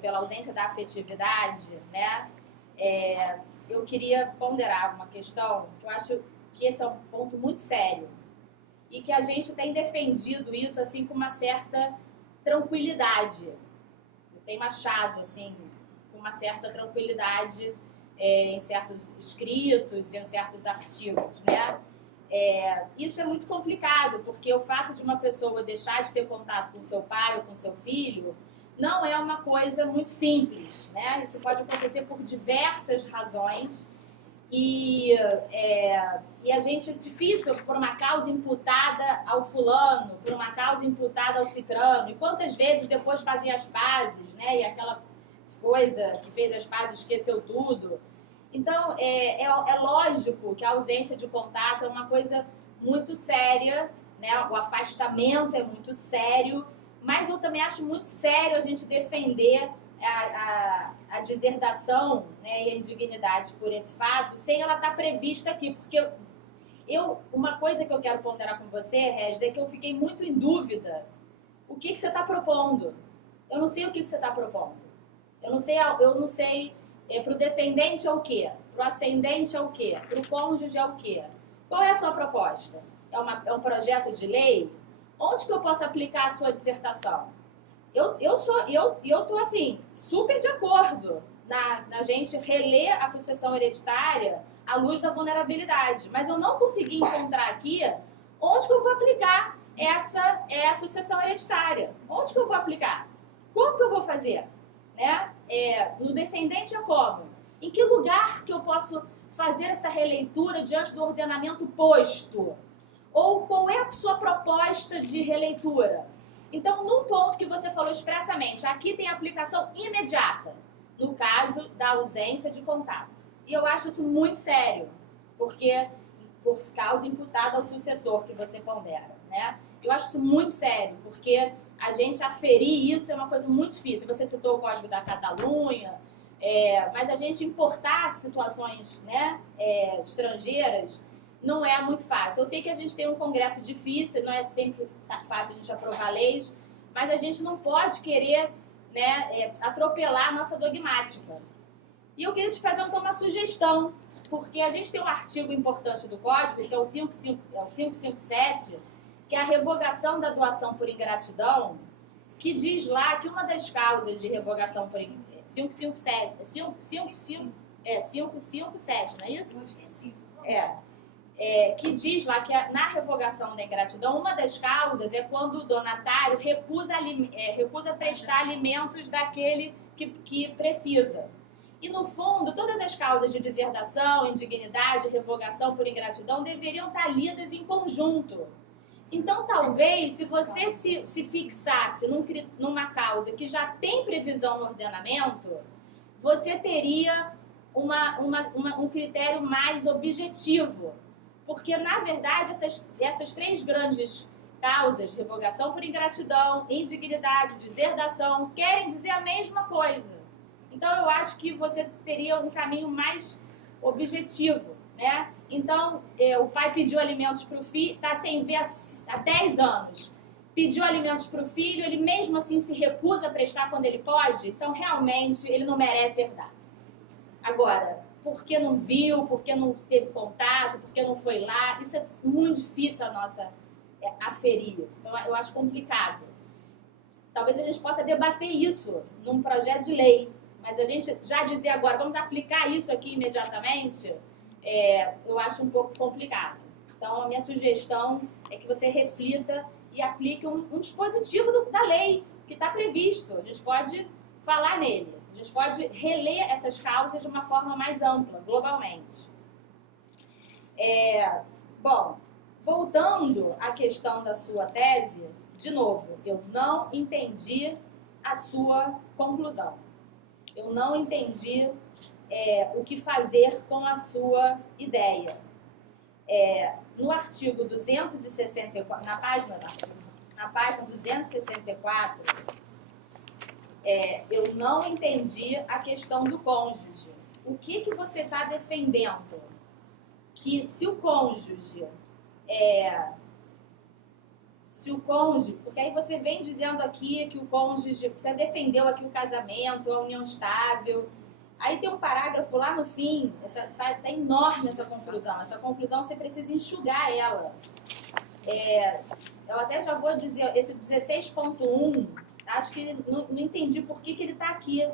pela ausência da afetividade, né? Eu queria ponderar uma questão que eu acho que esse é um ponto muito sério e que a gente tem defendido isso assim com uma certa tranquilidade. Tem achado assim com uma certa tranquilidade em certos escritos e em certos artigos, né? Isso é muito complicado, porque o fato de uma pessoa deixar de ter contato com seu pai ou com seu filho não é uma coisa muito simples, né? Isso pode acontecer por diversas razões e a gente é difícil por uma causa imputada ao fulano, por uma causa imputada ao cicrano. E quantas vezes depois fazem as pazes, né? E aquela coisa que fez as pazes esqueceu tudo. Então, é lógico que a ausência de contato é uma coisa muito séria, né? O afastamento é muito sério, Mas eu também acho muito sério a gente defender a deserdação, né, e a indignidade por esse fato, sem ela estar prevista aqui. Porque uma coisa que eu quero ponderar com você, Regis, é que eu fiquei muito em dúvida. O que você está propondo? Eu não sei o que você está propondo. Eu não sei para o descendente é o quê? Para o ascendente é o quê? Para o cônjuge é o quê? Qual é a sua proposta? É um projeto de lei? Onde que eu posso aplicar a sua dissertação? Eu estou assim, super de acordo na gente reler a sucessão hereditária à luz da vulnerabilidade. Mas eu não consegui encontrar aqui onde que eu vou aplicar essa sucessão hereditária. Onde que eu vou aplicar? Como que eu vou fazer? Né? No descendente é como? Em que lugar que eu posso fazer essa releitura diante do ordenamento posto? Ou qual é a sua proposta de releitura? Então, num ponto que você falou expressamente, aqui tem aplicação imediata, no caso da ausência de contato. E eu acho isso muito sério, porque por causa imputada ao sucessor que você pondera, né? Eu acho isso muito sério, porque a gente aferir isso é uma coisa muito difícil. Você citou o Código da Catalunha, mas a gente importar situações, né, estrangeiras não é muito fácil. Eu sei que a gente tem um congresso difícil, não é sempre fácil a gente aprovar leis, mas a gente não pode querer, né, atropelar a nossa dogmática. E eu queria te fazer então uma sugestão, porque a gente tem um artigo importante do Código, que é o 557, que é a revogação da doação por ingratidão, que diz lá que uma das causas de revogação por ingratidão... 557, não é isso? Que diz lá que na revogação da ingratidão, uma das causas é quando o donatário recusa prestar alimentos daquele que precisa. E, no fundo, todas as causas de deserdação, indignidade, revogação por ingratidão deveriam estar lidas em conjunto. Então, talvez, se você se fixasse numa causa que já tem previsão no ordenamento, você teria um critério mais objetivo. Porque, na verdade, essas três grandes causas, revogação por ingratidão, indignidade, deserdação, querem dizer a mesma coisa. Então, eu acho que você teria um caminho mais objetivo, né? Então, o pai pediu alimentos para o filho, está sem ver há 10 anos. Pediu alimentos para o filho, ele mesmo assim se recusa a prestar quando ele pode, então, realmente, ele não merece herdar. Agora, porque não viu, porque não teve contato, porque não foi lá, isso é muito difícil aferir isso. Então, eu acho complicado. Talvez a gente possa debater isso num projeto de lei, mas a gente já dizer agora, vamos aplicar isso aqui imediatamente, eu acho um pouco complicado. Então, a minha sugestão é que você reflita e aplique um dispositivo da lei que está previsto. A gente pode falar nele. A gente pode reler essas causas de uma forma mais ampla, globalmente. Bom, voltando à questão da sua tese, de novo, eu não entendi a sua conclusão. Eu não entendi o que fazer com a sua ideia. No artigo 264, na página 264, eu não entendi a questão do cônjuge. O que você está defendendo? Que se o cônjuge... porque aí você vem dizendo aqui que o cônjuge... Você defendeu aqui o casamento, a união estável. Aí tem um parágrafo lá no fim, tá enorme essa conclusão. Essa conclusão você precisa enxugar ela. Eu até já vou dizer, esse 16.1... Acho que não entendi por que ele está aqui.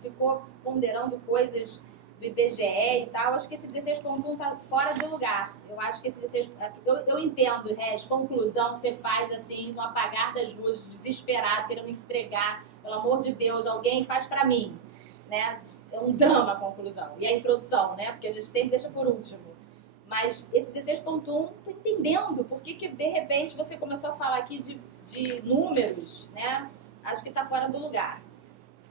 Ficou ponderando coisas do IBGE e tal. Acho que esse 16.1 está fora de lugar. Eu acho que esse 16... Eu entendo, Regis, conclusão você faz assim, no apagar das luzes, desesperado, querendo entregar. Pelo amor de Deus, alguém faz para mim. Né? É um drama a conclusão. E a introdução, né? Porque a gente sempre deixa por último. Mas esse 16.1, estou entendendo por que de repente você começou a falar aqui de números, né? Acho que está fora do lugar.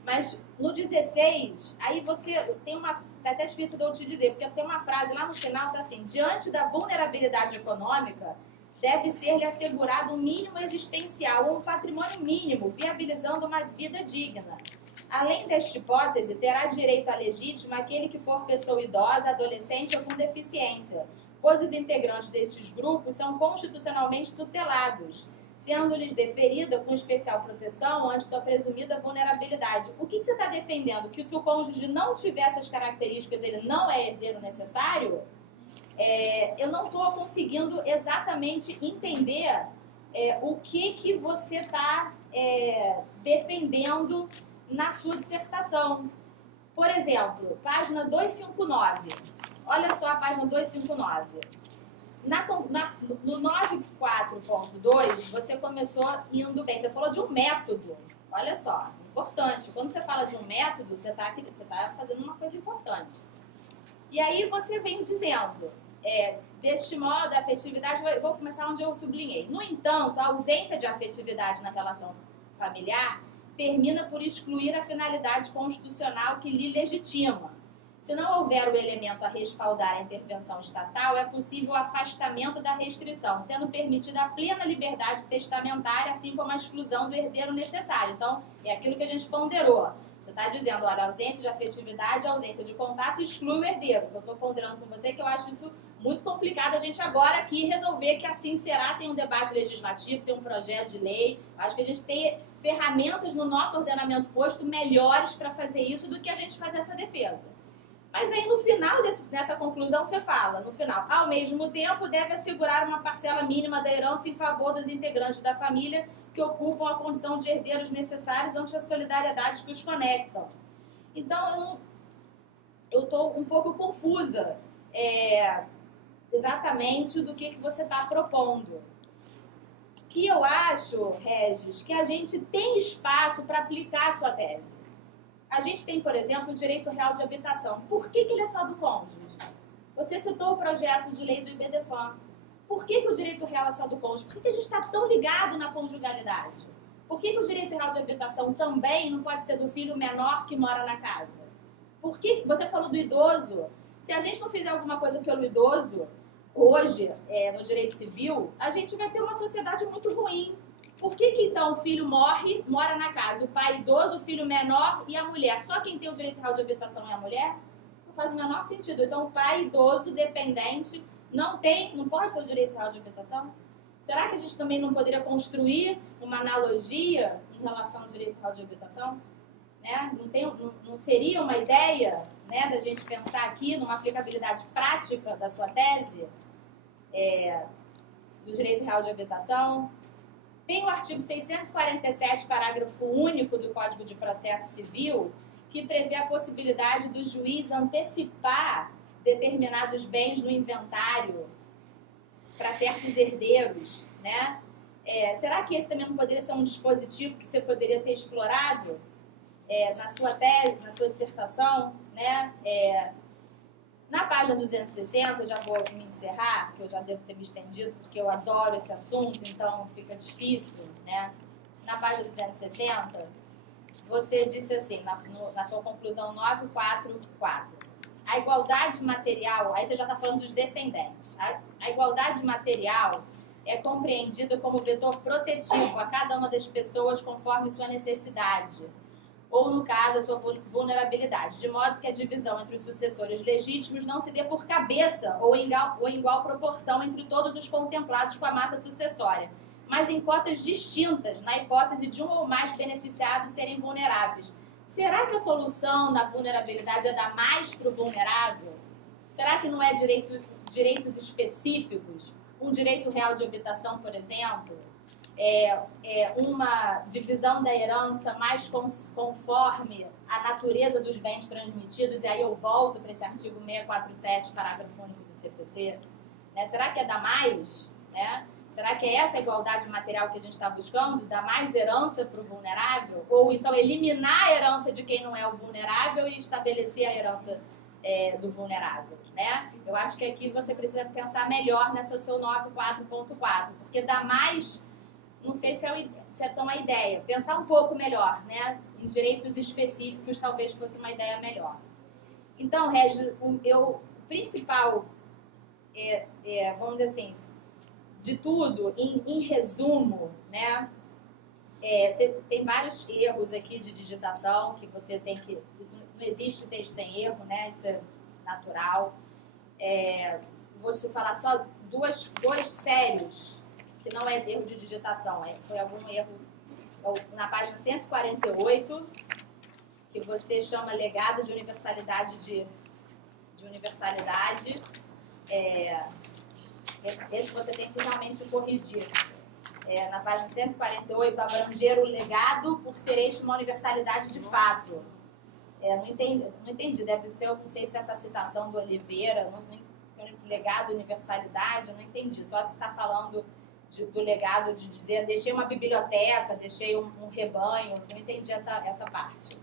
Mas no 16, aí você tem uma... Está até difícil de eu te dizer, porque tem uma frase lá no final, está assim: diante da vulnerabilidade econômica, deve ser-lhe assegurado um mínimo existencial ou um patrimônio mínimo, viabilizando uma vida digna. Além desta hipótese, terá direito à legítima aquele que for pessoa idosa, adolescente ou com deficiência, pois os integrantes destes grupos são constitucionalmente tutelados, sendo-lhes deferida com especial proteção ante sua presumida vulnerabilidade. O que você está defendendo? Que se o cônjuge não tiver essas características, ele não é herdeiro necessário? Eu não estou conseguindo exatamente entender o que você está defendendo na sua dissertação. Por exemplo, página 259. Olha só a página 259. No 9.4.2, você começou indo bem. Você falou de um método. Olha só, importante. Quando você fala de um método, você está fazendo uma coisa importante. E aí você vem dizendo, deste modo, a afetividade... Vou começar onde eu sublinhei. No entanto, a ausência de afetividade na relação familiar termina por excluir a finalidade constitucional que lhe legitima. Se não houver o elemento a respaldar a intervenção estatal, é possível o afastamento da restrição, sendo permitida a plena liberdade testamentária, assim como a exclusão do herdeiro necessário. Então, é aquilo que a gente ponderou. Você está dizendo, olha, a ausência de afetividade, a ausência de contato exclui o herdeiro. Eu estou ponderando com você que eu acho isso muito complicado a gente agora aqui resolver que assim será sem um debate legislativo, sem um projeto de lei. Acho que a gente tem ferramentas no nosso ordenamento posto melhores para fazer isso do que a gente fazer essa defesa. Mas aí no final dessa conclusão você fala, no final, ao mesmo tempo deve assegurar uma parcela mínima da herança em favor dos integrantes da família que ocupam a condição de herdeiros necessários ante as solidariedades que os conectam. Então eu estou um pouco confusa exatamente do que você está propondo. E eu acho, Regis, que a gente tem espaço para aplicar a sua tese. A gente tem, por exemplo, o direito real de habitação. Por que ele é só do cônjuge? Você citou o projeto de lei do IBDFAM. Por que o direito real é só do cônjuge? Por que a gente está tão ligado na conjugalidade? Por que o direito real de habitação também não pode ser do filho menor que mora na casa? Por que você falou do idoso? Se a gente não fizer alguma coisa pelo idoso, hoje, no direito civil, a gente vai ter uma sociedade muito ruim. Por que então o filho mora na casa? O pai idoso, o filho menor e a mulher. Só quem tem o direito real de habitação é a mulher? Não faz o menor sentido. Então o pai idoso, dependente, não pode ter o direito real de habitação? Será que a gente também não poderia construir uma analogia em relação ao direito real de habitação? Né? Não seria uma ideia, né, da gente pensar aqui numa aplicabilidade prática da sua tese do direito real de habitação? Tem o artigo 647, parágrafo único do Código de Processo Civil, que prevê a possibilidade do juiz antecipar determinados bens no inventário para certos herdeiros, né? Será que esse também não poderia ser um dispositivo que você poderia ter explorado na sua tese, na sua dissertação, né? Na página 260, eu já vou me encerrar, porque eu já devo ter me estendido, porque eu adoro esse assunto, então fica difícil, né? Na página 260, você disse assim, na sua conclusão 944, a igualdade material, aí você já está falando dos descendentes, a igualdade material é compreendida como vetor protetivo a cada uma das pessoas conforme sua necessidade, ou, no caso, a sua vulnerabilidade, de modo que a divisão entre os sucessores legítimos não se dê por cabeça ou em igual proporção entre todos os contemplados com a massa sucessória, mas em cotas distintas, na hipótese de um ou mais beneficiados serem vulneráveis. Será que a solução da vulnerabilidade é dar mais para o vulnerável? Será que não é direitos específicos? Um direito real de habitação, por exemplo? Uma divisão da herança mais conforme a natureza dos bens transmitidos, e aí eu volto para esse artigo 647, parágrafo único do CPC. Né? Será que é dar mais? Né? Será que é essa a igualdade material que a gente está buscando? Dar mais herança para o vulnerável? Ou então eliminar a herança de quem não é o vulnerável e estabelecer a herança do vulnerável? Né? Eu acho que aqui você precisa pensar melhor nessa seu 94.4, porque dar mais... Não sei se é tão a ideia. Pensar um pouco melhor, né? Em direitos específicos, talvez fosse uma ideia melhor. Então, Regis, o principal, vamos dizer assim, de tudo, em resumo, né? Você tem vários erros aqui de digitação que você tem que... Isso não existe texto sem erro, né? Isso é natural. Vou te falar só dois sérios, que não é erro de digitação, foi algum erro na página 148, que você chama legado de universalidade de universalidade. Esse você tem que realmente corrigir. Na página 148, abranger o legado por ser este uma universalidade de fato. Não entendi, deve ser, eu não sei se essa citação do Oliveira, legado, universalidade, eu não entendi. Só se está falando do legado de dizer, deixei uma biblioteca, deixei um rebanho, não entendi essa parte,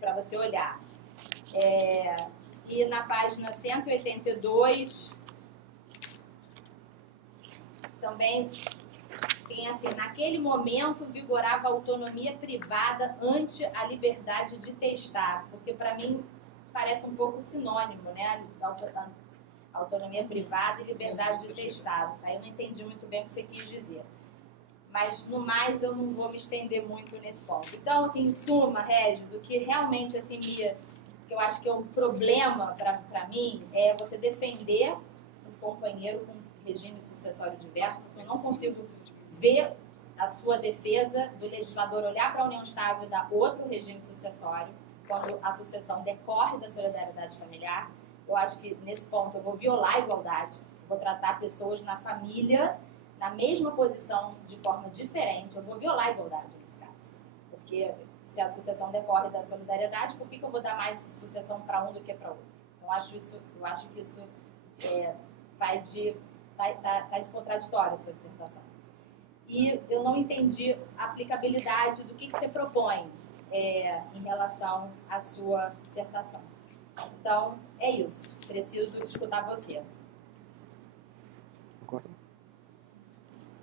para você olhar. E na página 182, também tem assim, naquele momento vigorava a autonomia privada ante a liberdade de testar, porque para mim parece um pouco sinônimo, né? Autonomia privada e liberdade de testado. Aí eu não entendi muito bem o que você quis dizer. Mas, no mais, eu não vou me estender muito nesse ponto. Então, assim, em suma, Regis, o que realmente, assim, que eu acho que é um problema para mim é você defender um companheiro com regime sucessório diverso, porque eu não consigo ver a sua defesa do legislador olhar para a união estável e dar outro regime sucessório, quando a sucessão decorre da solidariedade familiar. Eu acho que, nesse ponto, eu vou violar a igualdade, vou tratar pessoas na família na mesma posição de forma diferente, eu vou violar a igualdade nesse caso. Porque se a sucessão decorre da solidariedade, por que eu vou dar mais sucessão para um do que para outro? Então, eu acho que isso tá contraditório a sua dissertação. E eu não entendi a aplicabilidade do que você propõe em relação à sua dissertação. Então, é isso. Preciso escutar você.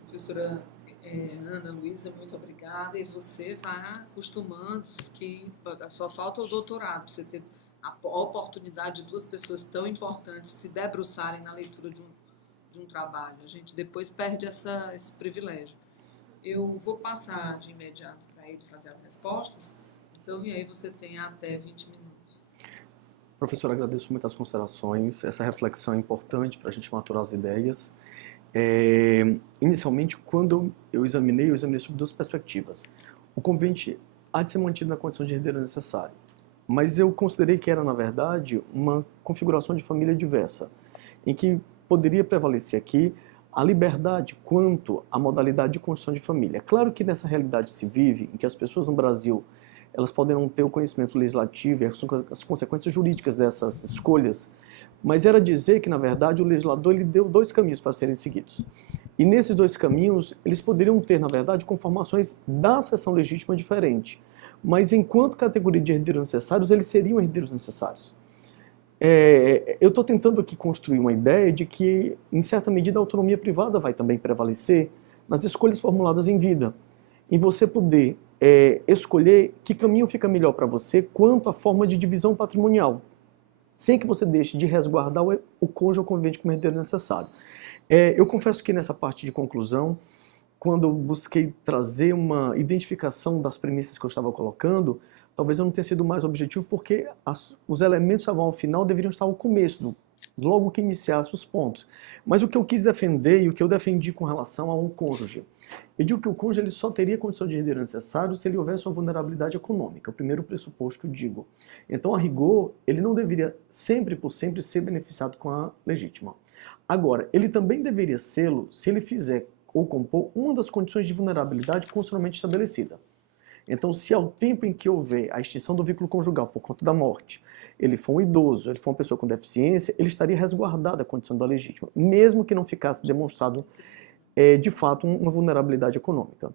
Professora Ana Luísa, muito obrigada. E você vai acostumando que só falta o doutorado, você ter a oportunidade de duas pessoas tão importantes se debruçarem na leitura de um trabalho. A gente depois perde esse privilégio. Eu vou passar de imediato para ele fazer as respostas, então, e aí você tem até 20 minutos. Professor, agradeço muito as considerações. Essa reflexão é importante para a gente maturar as ideias. Inicialmente, quando eu examinei sob duas perspectivas. O convivente há de ser mantido na condição de herdeiro necessário, mas eu considerei que era, na verdade, uma configuração de família diversa, em que poderia prevalecer aqui a liberdade quanto à modalidade de construção de família. É claro que nessa realidade se vive, em que as pessoas no Brasil elas podem não ter o conhecimento legislativo e as consequências jurídicas dessas escolhas, mas era dizer que, na verdade, o legislador ele deu dois caminhos para serem seguidos. E nesses dois caminhos, eles poderiam ter, na verdade, conformações da sucessão legítima diferente, mas enquanto categoria de herdeiros necessários, eles seriam herdeiros necessários. Eu estou tentando aqui construir uma ideia de que, em certa medida, a autonomia privada vai também prevalecer nas escolhas formuladas em vida, em você poder escolher que caminho fica melhor para você quanto à forma de divisão patrimonial, sem que você deixe de resguardar o cônjuge ou convivente como herdeiro necessário. Eu confesso que nessa parte de conclusão, quando eu busquei trazer uma identificação das premissas que eu estava colocando, talvez eu não tenha sido mais objetivo, porque os elementos que estavam ao final deveriam estar ao começo, logo que iniciasse os pontos. Mas o que eu quis defender e o que eu defendi com relação a um cônjuge, eu digo que o cônjuge ele só teria condição de herdeiro necessário se ele houvesse uma vulnerabilidade econômica, o primeiro pressuposto que eu digo. Então, a rigor, ele não deveria sempre por sempre ser beneficiado com a legítima. Agora, ele também deveria sê-lo se ele fizer ou compor uma das condições de vulnerabilidade constitucionalmente estabelecida. Então, se ao tempo em que houver a extinção do vínculo conjugal por conta da morte, ele for um idoso, ele for uma pessoa com deficiência, ele estaria resguardado a condição da legítima, mesmo que não ficasse demonstrado de fato uma vulnerabilidade econômica.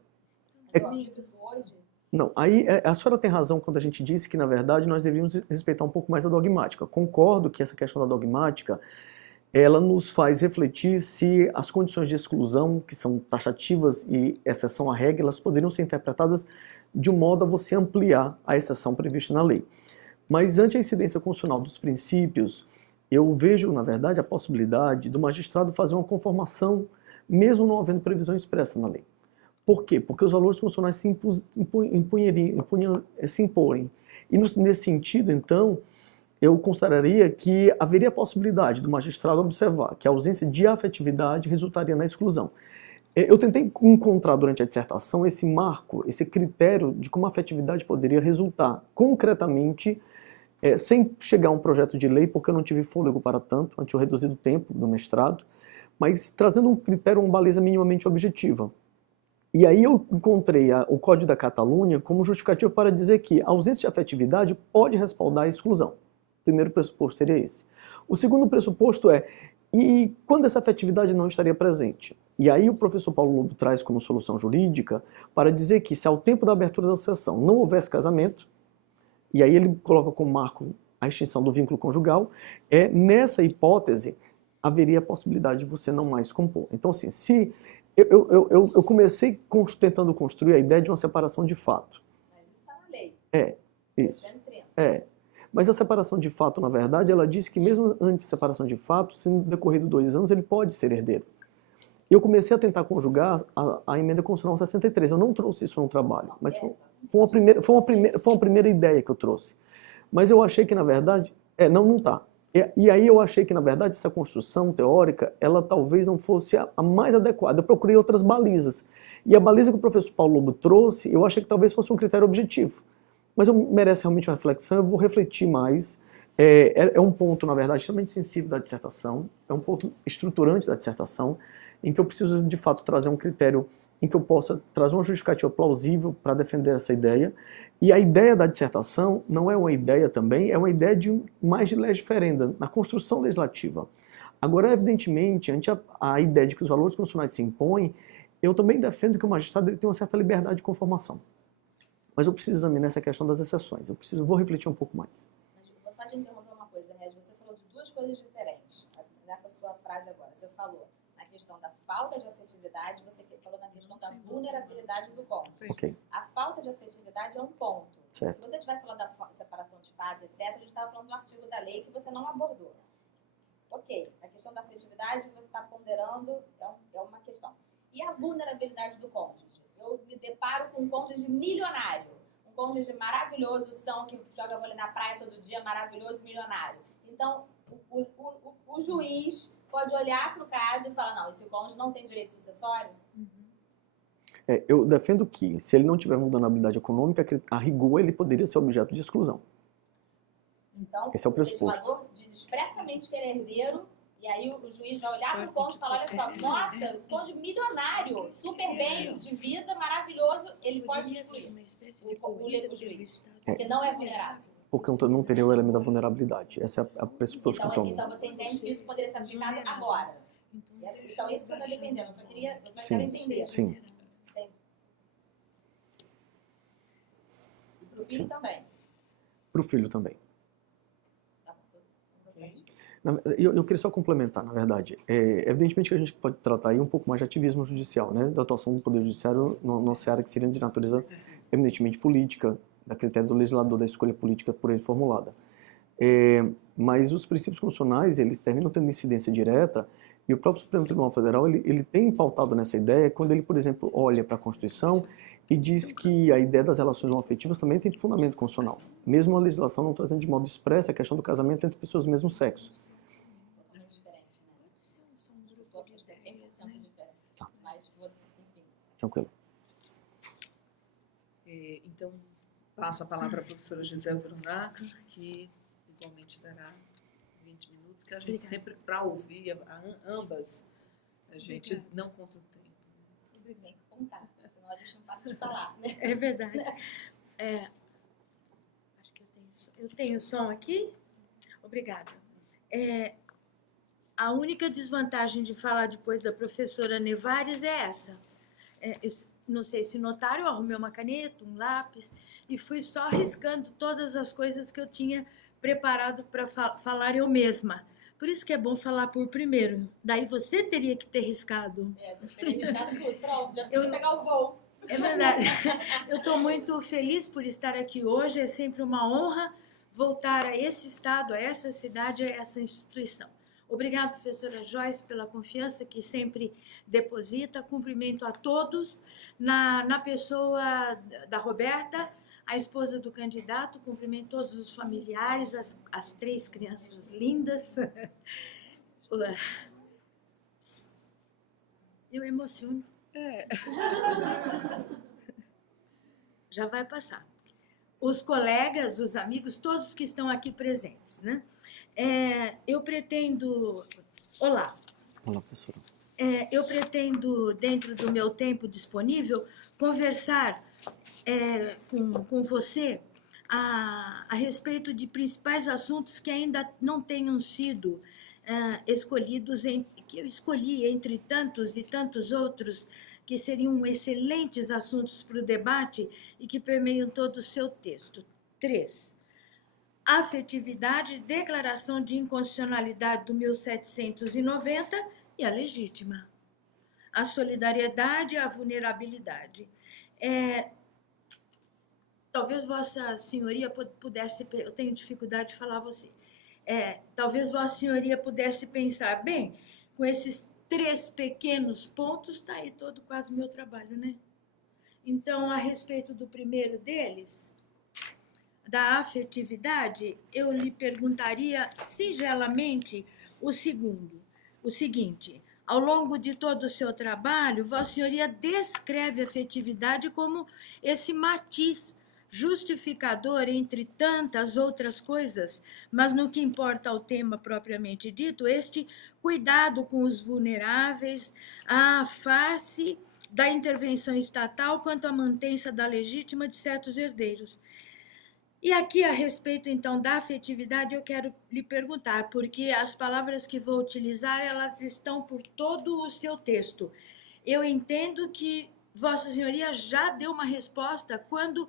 Não, aí a senhora tem razão quando a gente disse que, na verdade, nós deveríamos respeitar um pouco mais a dogmática. Concordo que essa questão da dogmática, ela nos faz refletir se as condições de exclusão, que são taxativas e exceção à regra, elas poderiam ser interpretadas de um modo a você ampliar a exceção prevista na lei. Mas ante a incidência constitucional dos princípios, eu vejo, na verdade, a possibilidade do magistrado fazer uma conformação mesmo não havendo previsão expressa na lei. Por quê? Porque os valores constitucionais se impõem. E nesse sentido, então, eu consideraria que haveria a possibilidade do magistrado observar que a ausência de afetividade resultaria na exclusão. Eu tentei encontrar durante a dissertação esse marco, esse critério de como a afetividade poderia resultar concretamente, sem chegar a um projeto de lei, porque eu não tive fôlego para tanto, eu tinha reduzido o tempo do mestrado, mas trazendo um critério, uma baliza minimamente objetiva. E aí eu encontrei o Código da Catalunha como justificativo para dizer que a ausência de afetividade pode respaldar a exclusão. O primeiro pressuposto seria esse. O segundo pressuposto é, e quando essa afetividade não estaria presente? E aí o professor Paulo Lobo traz como solução jurídica para dizer que se ao tempo da abertura da sucessão não houvesse casamento, e aí ele coloca como marco a extinção do vínculo conjugal, nessa hipótese haveria a possibilidade de você não mais compor. Então assim, se eu comecei tentando construir a ideia de uma separação de fato. Mas isso está na lei. Isso. Mas a separação de fato, na verdade, ela diz que mesmo antes de separação de fato, se no decorrido de 2 anos, ele pode ser herdeiro. Eu comecei a tentar conjugar a emenda constitucional 63. Eu não trouxe isso no trabalho, mas foi uma primeira ideia que eu trouxe. Mas eu achei que, na verdade, não está. E aí eu achei que, na verdade, essa construção teórica, ela talvez não fosse a mais adequada. Eu procurei outras balizas. E a baliza que o professor Paulo Lobo trouxe, eu achei que talvez fosse um critério objetivo. Mas merece realmente uma reflexão, eu vou refletir mais. É um ponto, na verdade, extremamente sensível da dissertação, é um ponto estruturante da dissertação, em que eu preciso, de fato, trazer um critério em que eu possa trazer uma justificativa plausível para defender essa ideia. E a ideia da dissertação não é uma ideia também, é uma ideia mais de legis ferenda, na construção legislativa. Agora, evidentemente, ante a ideia de que os valores constitucionais se impõem, eu também defendo que o magistrado tem uma certa liberdade de conformação. Mas eu preciso examinar essa questão das exceções, vou refletir um pouco mais. Mas vou só te interromper uma coisa, Regis, você falou de 2 coisas diferentes nessa sua frase agora. Você falou na questão da falta de afetividade, você falou na questão da vulnerabilidade do cônjuge. Okay. A falta de afetividade é um ponto. Certo. Se você estivesse falando da separação de fato, etc., a gente estava falando do artigo da lei que você não abordou. Ok, a questão da afetividade você está ponderando, é uma questão. E a vulnerabilidade do cônjuge? Eu me deparo com um cônjuge milionário, um cônjuge maravilhoso, que joga vôlei na praia todo dia, maravilhoso, milionário. Então, o juiz pode olhar para o caso e falar, não, esse cônjuge não tem direito sucessório? Eu defendo que, se ele não tiver vulnerabilidade econômica, a rigor ele poderia ser objeto de exclusão. Então, esse é o pressuposto. O legislador diz expressamente que ele é herdeiro, e aí o juiz vai olhar para o cônjuge e falar, olha só, nossa, o cônjuge milionário, super bem, de vida, maravilhoso, ele pode excluir o juiz, porque não é vulnerável. Porque não teria o elemento da vulnerabilidade. Essa é a pressuposto que eu tomo. Então você entende que isso poderia ser aplicado agora. Então isso que você está defendendo, eu só quero entender. Sim. E para o filho também? Para o filho também. Tá bom, Eu queria só complementar, na verdade. Evidentemente que a gente pode tratar aí um pouco mais de ativismo judicial, né? Da atuação do Poder Judiciário numa seara que seria de natureza eminentemente política, da critério do legislador, da escolha política por ele formulada. Mas os princípios constitucionais, eles terminam tendo incidência direta, e o próprio Supremo Tribunal Federal, ele tem pautado nessa ideia quando ele, por exemplo, olha para a Constituição e diz que a ideia das relações não afetivas também tem fundamento constitucional, mesmo a legislação não trazendo de modo expresso a questão do casamento entre pessoas do mesmo sexo. Totalmente diferente, né? Totalmente 100% diferente. Mas, enfim. Tranquilo. Então, passo a palavra à professora Gisele Trunaca, que igualmente terá 20 minutos, que a gente sempre, para ouvir ambas, a gente não conta o tempo. Tem que contar, senão a gente não para de falar, né? É verdade. Acho que eu tenho som aqui. Obrigada. A única desvantagem de falar depois da professora Nevares é essa. Eu não sei se notaram, eu arrumei uma caneta, um lápis, e fui só riscando todas as coisas que eu tinha preparado para falar eu mesma. Por isso que é bom falar por primeiro. Daí você teria que ter riscado. Eu teria riscado tudo. Pronto, já podia pegar o voo. É verdade. Eu estou muito feliz por estar aqui hoje. É sempre uma honra voltar a esse estado, a essa cidade, a essa instituição. Obrigada, professora Joyce, pela confiança que sempre deposita. Cumprimento a todos. Na pessoa da Roberta, a esposa do candidato, cumprimento todos os familiares, as 3 crianças lindas. Eu emociono. Já vai passar. Os colegas, os amigos, todos que estão aqui presentes, né? Eu pretendo... Olá. Olá, professora. Eu pretendo, dentro do meu tempo disponível, conversar com você a respeito de principais assuntos que ainda não tenham sido escolhidos, que eu escolhi entre tantos e tantos outros que seriam excelentes assuntos para o debate e que permeiam todo o seu texto. 3. Afetividade, declaração de inconstitucionalidade do 1790 e a legítima. A solidariedade e a vulnerabilidade. Talvez Vossa Senhoria pudesse... Eu tenho dificuldade de falar você. Talvez Vossa Senhoria pudesse pensar, bem, com esses 3 pequenos pontos, está aí todo quase o meu trabalho, né? Então, a respeito do primeiro deles, da afetividade, eu lhe perguntaria singelamente o seguinte: ao longo de todo o seu trabalho, Vossa Senhoria descreve a afetividade como esse matiz justificador entre tantas outras coisas, mas no que importa ao tema propriamente dito, este cuidado com os vulneráveis, a face da intervenção estatal quanto à mantença da legítima de certos herdeiros. E aqui, a respeito, então, da afetividade, eu quero lhe perguntar, porque as palavras que vou utilizar, elas estão por todo o seu texto. Eu entendo que Vossa Senhoria já deu uma resposta quando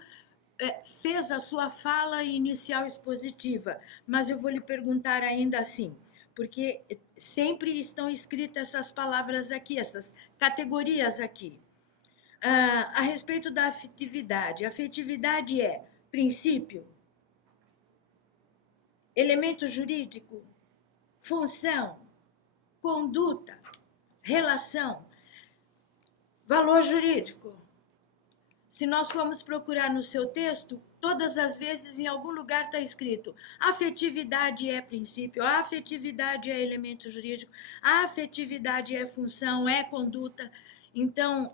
fez a sua fala inicial expositiva, mas eu vou lhe perguntar ainda assim, porque sempre estão escritas essas palavras aqui, essas categorias aqui. A respeito da afetividade, a afetividade é princípio, elemento jurídico, função, conduta, relação, valor jurídico. Se nós formos procurar no seu texto, todas as vezes em algum lugar está escrito afetividade é princípio, a afetividade é elemento jurídico, a afetividade é função, é conduta. Então,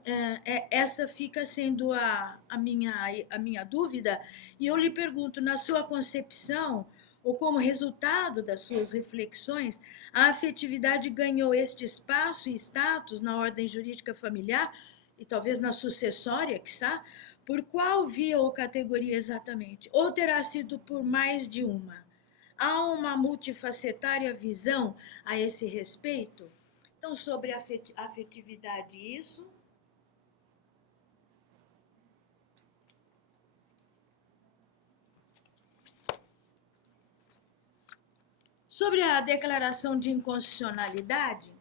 essa fica sendo a minha dúvida, e eu lhe pergunto, na sua concepção, ou como resultado das suas reflexões, a afetividade ganhou este espaço e status na ordem jurídica familiar, e talvez na sucessória, quiçá, por qual via ou categoria exatamente? Ou terá sido por mais de uma? Há uma multifacetária visão a esse respeito? Então, sobre a afetividade, isso. Sobre a declaração de inconstitucionalidade,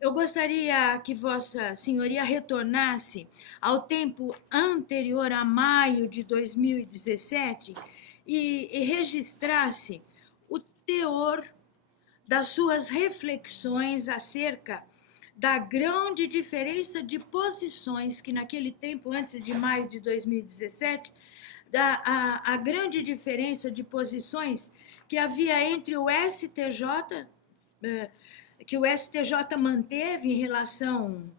eu gostaria que Vossa Senhoria retornasse ao tempo anterior a maio de 2017 e registrasse o teor das suas reflexões acerca da grande diferença de posições que naquele tempo, antes de maio de 2017, a grande diferença de posições que havia entre o STJ, que o STJ manteve em relação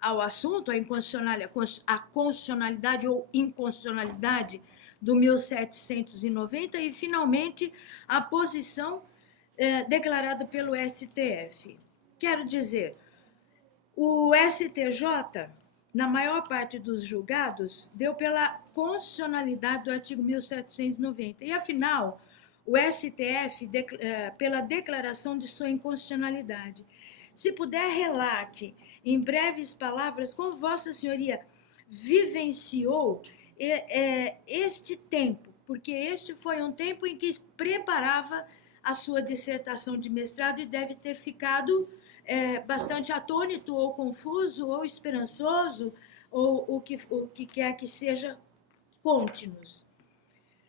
ao assunto, a constitucionalidade ou inconstitucionalidade do 1790 e, finalmente, a posição declarada pelo STF. Quero dizer, o STJ, na maior parte dos julgados, deu pela constitucionalidade do artigo 1790 e, afinal, o STF pela declaração de sua inconstitucionalidade. Se puder, relate em breves palavras como Vossa Senhoria vivenciou este tempo, porque este foi um tempo em que preparava a sua dissertação de mestrado e deve ter ficado bastante atônito ou confuso ou esperançoso ou o que quer que seja, conte-nos.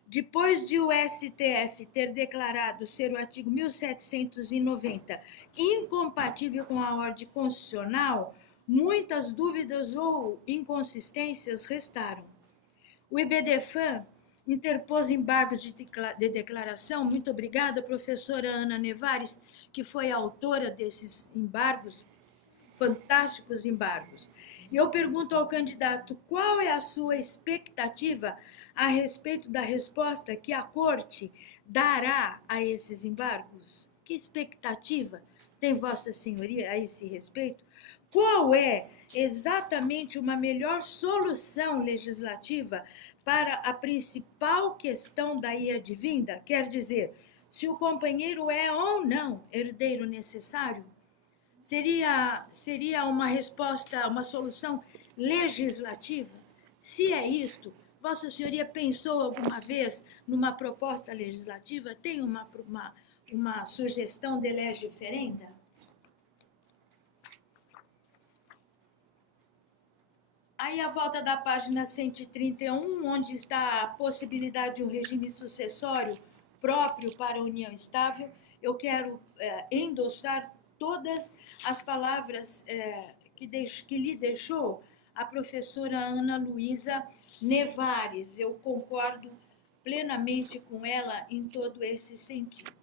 depois de o STF ter declarado ser o artigo 1790 incompatível com a ordem constitucional, muitas dúvidas ou inconsistências restaram. O IBDFAN interpôs embargos de declaração. Muito obrigada, professora Ana Nevares, que foi a autora desses embargos, fantásticos embargos. E eu pergunto ao candidato, qual é a sua expectativa a respeito da resposta que a Corte dará a esses embargos? Que expectativa tem Vossa Senhoria a esse respeito? Qual é exatamente uma melhor solução legislativa para a principal questão daí advinda? Quer dizer, se o companheiro é ou não herdeiro necessário? Seria uma resposta, uma solução legislativa? Se é isto, Vossa Senhoria pensou alguma vez numa proposta legislativa? Tem uma sugestão de lege ferenda? Aí, à volta da página 131, onde está a possibilidade de um regime sucessório próprio para a união estável, eu quero endossar todas as palavras que lhe deixou a professora Ana Luísa Nevares. Eu concordo plenamente com ela em todo esse sentido.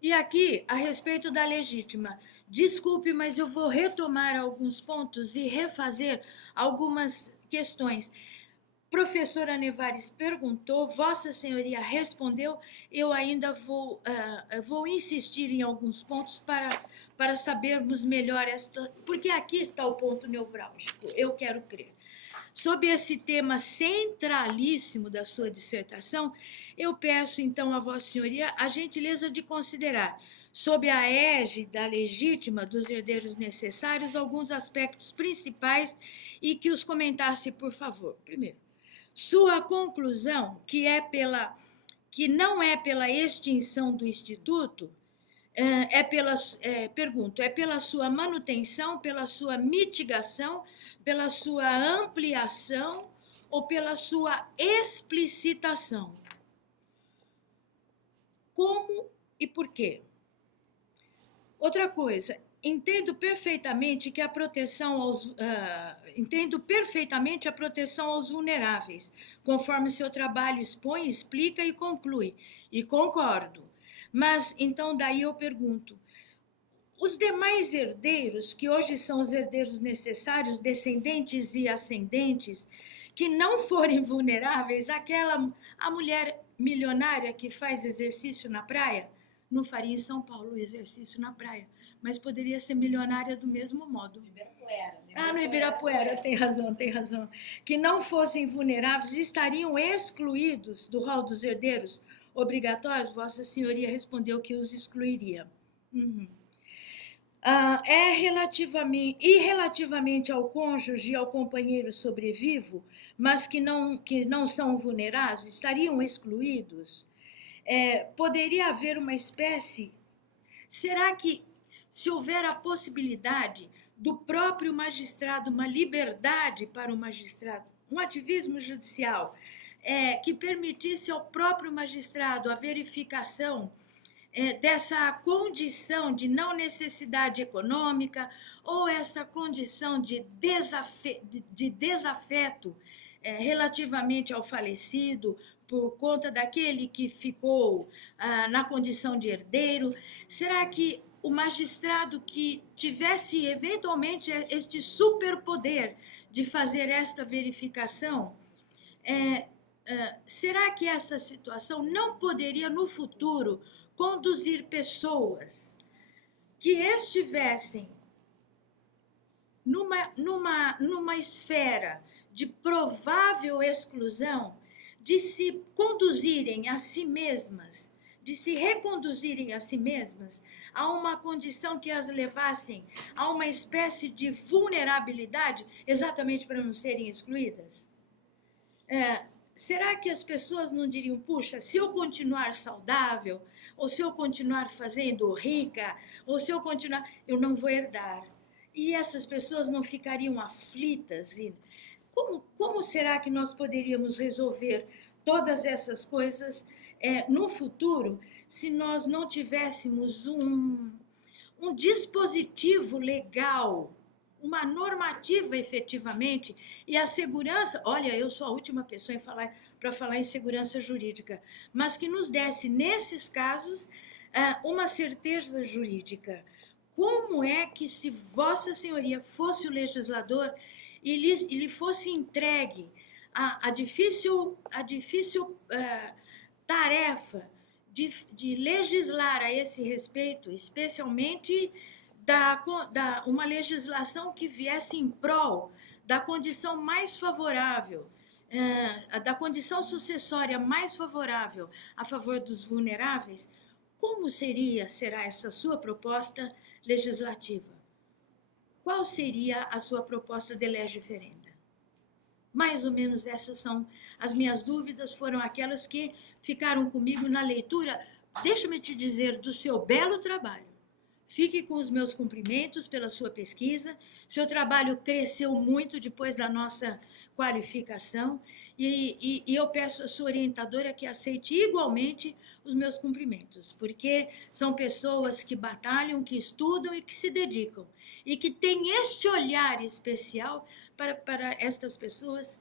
E aqui, a respeito da legítima, desculpe, mas eu vou retomar alguns pontos e refazer algumas questões. Professora Nevares perguntou, Vossa Senhoria respondeu, eu ainda vou insistir em alguns pontos para sabermos melhor porque aqui está o ponto nevrálgico, eu quero crer. Sob esse tema centralíssimo da sua dissertação, eu peço, então, a Vossa Senhoria a gentileza de considerar, sob a égide da legítima dos herdeiros necessários, alguns aspectos principais e que os comentasse, por favor. Primeiro, sua conclusão, que não é pela extinção do Instituto, pergunto, é pela sua manutenção, pela sua mitigação, pela sua ampliação ou pela sua explicitação? Como e por quê? Outra coisa, entendo perfeitamente a proteção aos vulneráveis, conforme seu trabalho expõe, explica e conclui, e concordo. Mas, então, daí eu pergunto, os demais herdeiros, que hoje são os herdeiros necessários, descendentes e ascendentes, que não forem vulneráveis, a mulher milionária que faz exercício na praia, não faria em São Paulo exercício na praia, mas poderia ser milionária do mesmo modo. No Ibirapuera, tem razão. Que não fossem vulneráveis, estariam excluídos do rol dos herdeiros obrigatórios? Vossa Senhoria respondeu que os excluiria. Relativamente ao cônjuge e ao companheiro sobrevivo, mas que não são vulneráveis, estariam excluídos? Poderia haver uma espécie... Será que, se houver a possibilidade do próprio magistrado, uma liberdade para o magistrado, um ativismo judicial, que permitisse ao próprio magistrado a verificação dessa condição de não necessidade econômica ou essa condição de desafeto relativamente ao falecido por conta daquele que ficou na condição de herdeiro? Será que o magistrado que tivesse eventualmente este superpoder de fazer esta verificação, será que essa situação não poderia no futuro conduzir pessoas que estivessem numa esfera de provável exclusão, de se conduzirem a si mesmas, de se reconduzirem a si mesmas a uma condição que as levassem a uma espécie de vulnerabilidade, exatamente para não serem excluídas? será que as pessoas não diriam, puxa, se eu continuar saudável, ou se eu continuar fazendo rica, ou se eu continuar, eu não vou herdar. E essas pessoas não ficariam aflitas? E como será que nós poderíamos resolver todas essas coisas no futuro se nós não tivéssemos um dispositivo legal, uma normativa efetivamente, e a segurança, olha, eu sou a última pessoa para falar em segurança jurídica, mas que nos desse, nesses casos, uma certeza jurídica. Como é que, se Vossa Senhoria fosse o legislador e lhe fosse entregue a difícil tarefa de legislar a esse respeito, especialmente uma legislação que viesse em prol da condição mais favorável, da condição sucessória mais favorável a favor dos vulneráveis, como será essa sua proposta legislativa? Qual seria a sua proposta de lege ferenda? Mais ou menos essas são as minhas dúvidas, foram aquelas que ficaram comigo na leitura, deixa-me te dizer, do seu belo trabalho. Fique com os meus cumprimentos pela sua pesquisa. Seu trabalho cresceu muito depois da nossa qualificação e eu peço à sua orientadora que aceite igualmente os meus cumprimentos, porque são pessoas que batalham, que estudam e que se dedicam e que têm este olhar especial para estas pessoas,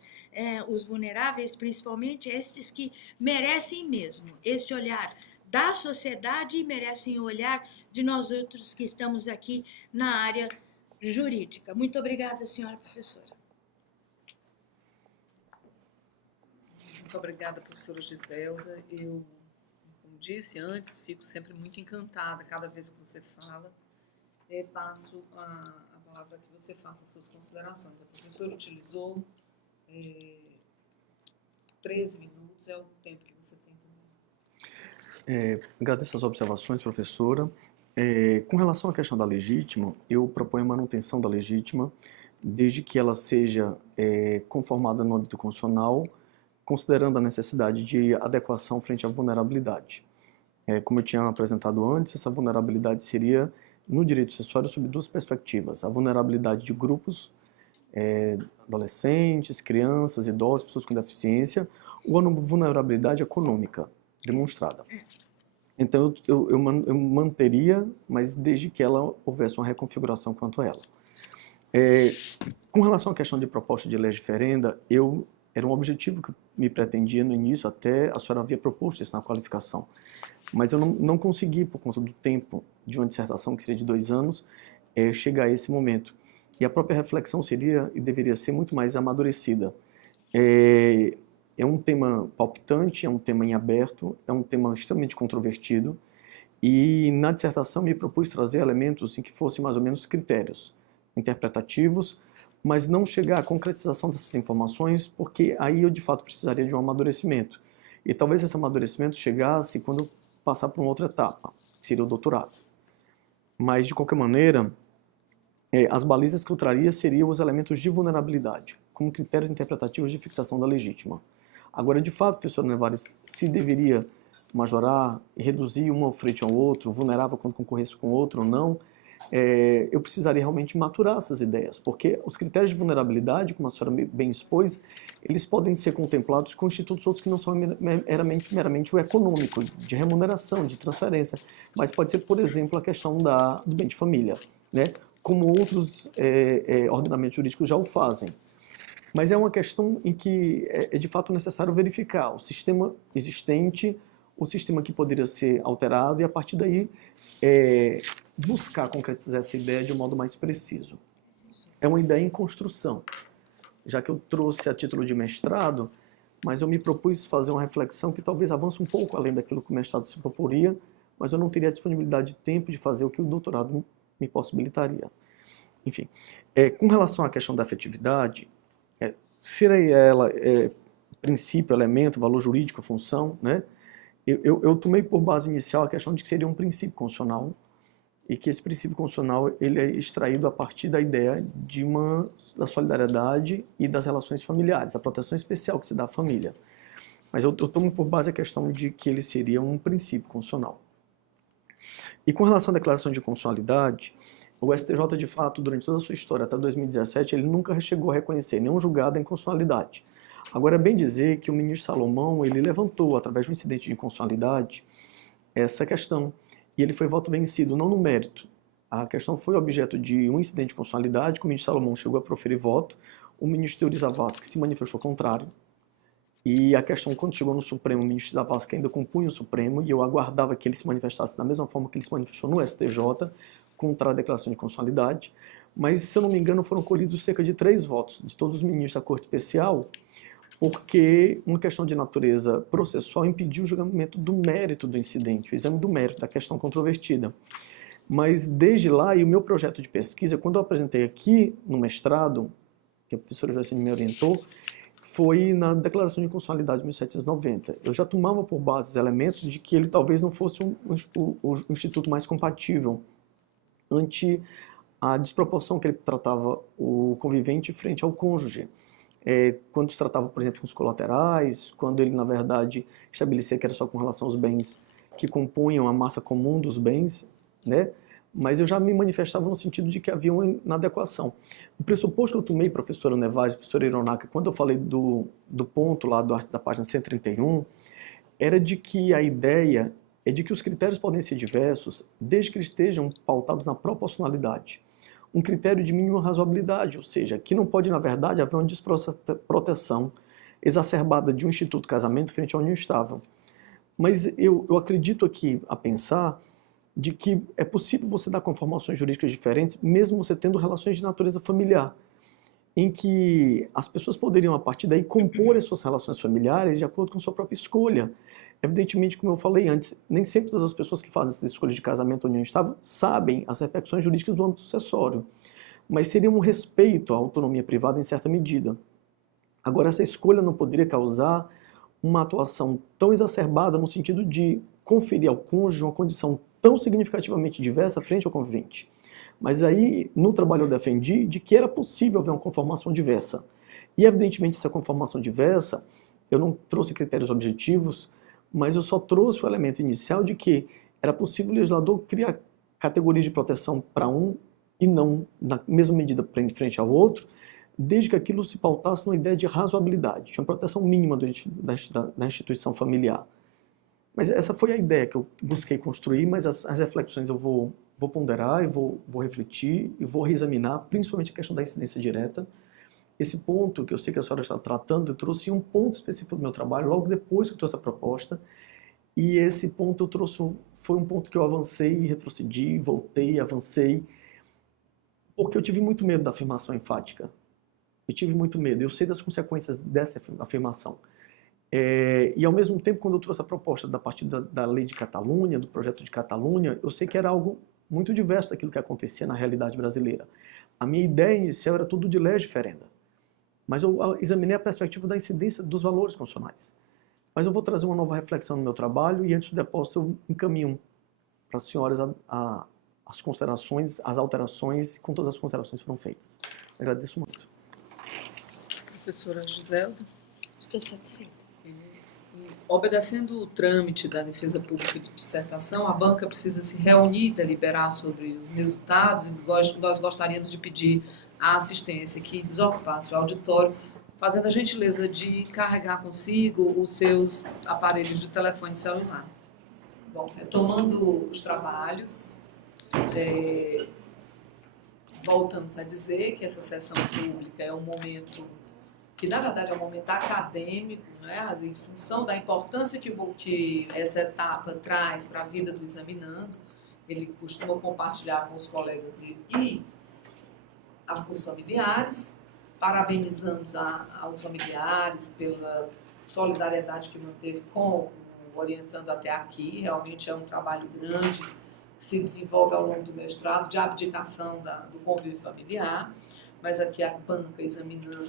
os vulneráveis, principalmente estes que merecem mesmo este olhar da sociedade e merecem o olhar de nós outros que estamos aqui na área jurídica. Muito obrigada, senhora professora. Muito obrigada, professora Giselda. Eu, como disse antes, fico sempre muito encantada cada vez que você fala. Passo a palavra que você faça as suas considerações. A professora utilizou 13 minutos, é o tempo que você tem também. Agradeço as observações, professora. Com relação à questão da legítima, eu proponho a manutenção da legítima, desde que ela seja conformada no âmbito constitucional, considerando a necessidade de adequação frente à vulnerabilidade. Como eu tinha apresentado antes, essa vulnerabilidade seria, no direito sucessório, sob duas perspectivas. A vulnerabilidade de grupos, adolescentes, crianças, idosos, pessoas com deficiência, ou a vulnerabilidade econômica demonstrada. Então, eu manteria, mas desde que ela houvesse uma reconfiguração quanto a ela. Com relação à questão de proposta de lei referenda, era um objetivo que me pretendia no início, até a senhora havia proposto isso na qualificação. Mas eu não consegui, por conta do tempo de uma dissertação, que seria de 2 anos, chegar a esse momento. E a própria reflexão seria e deveria ser muito mais amadurecida. É um tema palpitante, é um tema em aberto, é um tema extremamente controvertido, e na dissertação me propus trazer elementos em que fossem mais ou menos critérios interpretativos, mas não chegar à concretização dessas informações, porque aí eu de fato precisaria de um amadurecimento. E talvez esse amadurecimento chegasse quando eu passar para uma outra etapa, que seria o doutorado. Mas, de qualquer maneira, as balizas que eu traria seriam os elementos de vulnerabilidade, como critérios interpretativos de fixação da legítima. Agora, de fato, professor Nevares, se deveria majorar e reduzir um frente ao outro, vulnerável quando concorresse com o outro ou não, eu precisaria realmente maturar essas ideias, porque os critérios de vulnerabilidade, como a senhora bem expôs, eles podem ser contemplados com institutos outros que não são meramente o econômico, de remuneração, de transferência, mas pode ser, por exemplo, a questão do bem de família, né? Como outros ordenamentos jurídicos já o fazem. Mas é uma questão em que é de fato necessário verificar o sistema existente, o sistema que poderia ser alterado e, a partir daí, buscar concretizar essa ideia de um modo mais preciso. É uma ideia em construção, já que eu trouxe a título de mestrado, mas eu me propus fazer uma reflexão que talvez avance um pouco além daquilo que o mestrado se proporia, mas eu não teria disponibilidade de tempo de fazer o que o doutorado me possibilitaria. Enfim, com relação à questão da afetividade, seria ela princípio, elemento, valor jurídico, função, né? Eu tomei por base inicial a questão de que seria um princípio constitucional e que esse princípio constitucional ele é extraído a partir da ideia da solidariedade e das relações familiares, da proteção especial que se dá à família. Mas eu tomo por base a questão de que ele seria um princípio constitucional. E com relação à declaração de constitucionalidade, o STJ, de fato, durante toda a sua história, até 2017, ele nunca chegou a reconhecer nenhum julgado em constitucionalidade. Agora, é bem dizer que o ministro Salomão, ele levantou, através de um incidente de inconstitucionalidade, essa questão. E ele foi voto vencido, não no mérito. A questão foi objeto de um incidente de constitucionalidade, que o ministro Salomão chegou a proferir voto, o ministro Teori Zavascki se manifestou contrário. E a questão, quando chegou no Supremo, o ministro Zavascki ainda compunha o Supremo, e eu aguardava que ele se manifestasse da mesma forma que ele se manifestou no STJ, contra a declaração de constitucionalidade. Mas, se eu não me engano, foram colhidos cerca de 3 votos de todos os ministros da Corte Especial, porque uma questão de natureza processual impediu o julgamento do mérito do incidente, o exame do mérito da questão controvertida. Mas desde lá, e o meu projeto de pesquisa, quando eu apresentei aqui no mestrado, que a professora Joacine me orientou, foi na Declaração de Constitucionalidade de 1790. Eu já tomava por base os elementos de que ele talvez não fosse o instituto mais compatível ante a desproporção que ele tratava o convivente frente ao cônjuge. Quando se tratava, por exemplo, com os colaterais, quando ele, na verdade, estabelecia que era só com relação aos bens que compunham a massa comum dos bens, né? Mas eu já me manifestava no sentido de que havia uma inadequação. O pressuposto que eu tomei, professora Nevaz, professora Hironaka, quando eu falei do ponto lá da página 131, era de que a ideia é de que os critérios podem ser diversos, desde que eles estejam pautados na proporcionalidade. Um critério de mínima razoabilidade, ou seja, que não pode, na verdade, haver uma desproteção exacerbada de um instituto casamento frente à união estável. Mas eu acredito aqui a pensar de que é possível você dar conformações jurídicas diferentes, mesmo você tendo relações de natureza familiar, em que as pessoas poderiam, a partir daí, compor as suas relações familiares de acordo com sua própria escolha. Evidentemente, como eu falei antes, nem sempre todas as pessoas que fazem essas escolhas de casamento ou união estável sabem as repercussões jurídicas do âmbito sucessório, mas seria um respeito à autonomia privada em certa medida. Agora, essa escolha não poderia causar uma atuação tão exacerbada no sentido de conferir ao cônjuge uma condição tão significativamente diversa frente ao convivente. Mas aí, no trabalho eu defendi de que era possível haver uma conformação diversa. E, evidentemente, essa conformação diversa, eu não trouxe critérios objetivos, mas eu só trouxe o elemento inicial de que era possível o legislador criar categorias de proteção para um e não na mesma medida frente ao outro, desde que aquilo se pautasse numa ideia de razoabilidade, de uma proteção mínima da instituição familiar. Mas essa foi a ideia que eu busquei construir, mas as reflexões eu vou ponderar, vou refletir e vou reexaminar, principalmente a questão da incidência direta. Esse ponto que eu sei que a senhora está tratando, eu trouxe um ponto específico do meu trabalho, logo depois que eu trouxe a proposta, e esse ponto foi um ponto que eu avancei, retrocedi, voltei, avancei, porque eu tive muito medo da afirmação enfática. Eu tive muito medo, eu sei das consequências dessa afirmação. E ao mesmo tempo, quando eu trouxe a proposta da partir da lei de Catalunha, do projeto de Catalunha, eu sei que era algo muito diverso daquilo que acontecia na realidade brasileira. A minha ideia inicial era tudo de lege ferenda, mas eu examinei a perspectiva da incidência dos valores constitucionais. Mas eu vou trazer uma nova reflexão no meu trabalho e antes do depósito eu encaminho para as senhoras as considerações, as alterações, com todas as considerações que foram feitas. Agradeço muito. Professora Giselda. Estou satisfeita. Obedecendo o trâmite da defesa pública de dissertação, a banca precisa se reunir e deliberar sobre os resultados e nós gostaríamos de pedir a assistência que desocupasse o auditório, fazendo a gentileza de carregar consigo os seus aparelhos de telefone celular. Bom, retomando os trabalhos, voltamos a dizer que essa sessão pública é um momento que, na verdade, é um momento acadêmico, né? Em função da importância que essa etapa traz para a vida do examinando. Ele costuma compartilhar com os colegas e os familiares. Parabenizamos aos familiares pela solidariedade que manteve com o orientando até aqui. Realmente é um trabalho grande que se desenvolve ao longo do mestrado de abdicação do convívio familiar. Mas aqui a banca examinando,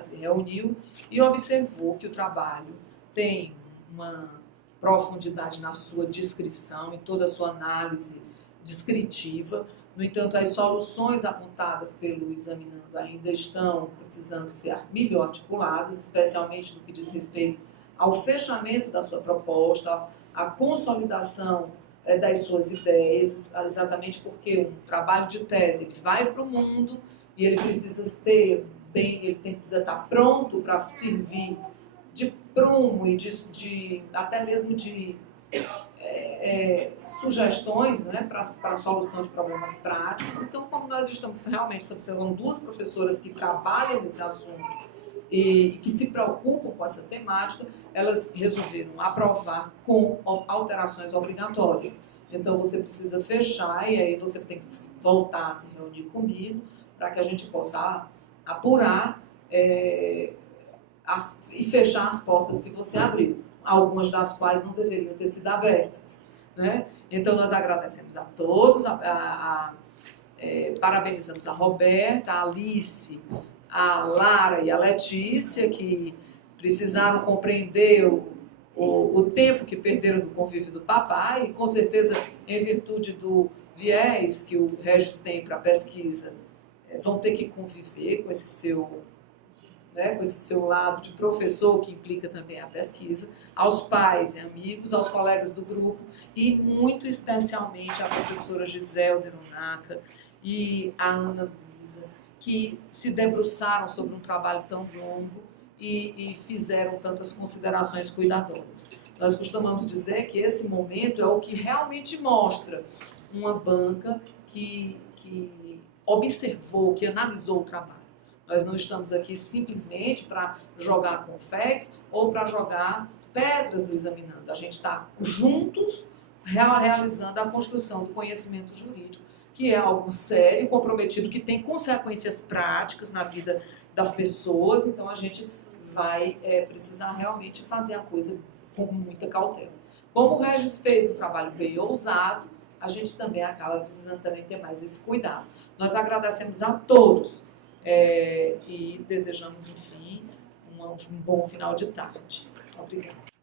se reuniu e observou que o trabalho tem uma profundidade na sua descrição, em toda a sua análise descritiva. No entanto, as soluções apontadas pelo examinando ainda estão precisando ser melhor articuladas, especialmente no que diz respeito ao fechamento da sua proposta, à consolidação das suas ideias, exatamente porque um trabalho de tese ele vai para o mundo e ele precisa ter ele precisa estar pronto para servir de prumo e até mesmo de sugestões, né, para a solução de problemas práticos. Então, como nós estamos realmente, são 2 professoras que trabalham nesse assunto e que se preocupam com essa temática, elas resolveram aprovar com alterações obrigatórias. Então, você precisa fechar e aí você tem que voltar a se reunir comigo para que a gente possa apurar e fechar as portas que você abriu, algumas das quais não deveriam ter sido abertas, né? Então, nós agradecemos a todos, parabenizamos a Roberta, a Alice, a Lara e a Letícia, que precisaram compreender o tempo que perderam do convívio do papai, e com certeza, em virtude do viés que o Regis tem para a pesquisa, vão ter que conviver com esse seu lado de professor, que implica também a pesquisa, aos pais e amigos, aos colegas do grupo, e muito especialmente à professora Gisele Deronaca e a Ana Luísa, que se debruçaram sobre um trabalho tão longo e fizeram tantas considerações cuidadosas. Nós costumamos dizer que esse momento é o que realmente mostra uma banca que observou, que analisou o trabalho. Nós não estamos aqui simplesmente para jogar confetes ou para jogar pedras no examinando. A gente está juntos realizando a construção do conhecimento jurídico, que é algo sério, comprometido, que tem consequências práticas na vida das pessoas. Então, a gente vai precisar realmente fazer a coisa com muita cautela. Como o Regis fez um trabalho bem ousado, a gente também acaba precisando também ter mais esse cuidado. Nós agradecemos a todos e desejamos, enfim, um bom final de tarde. Obrigada.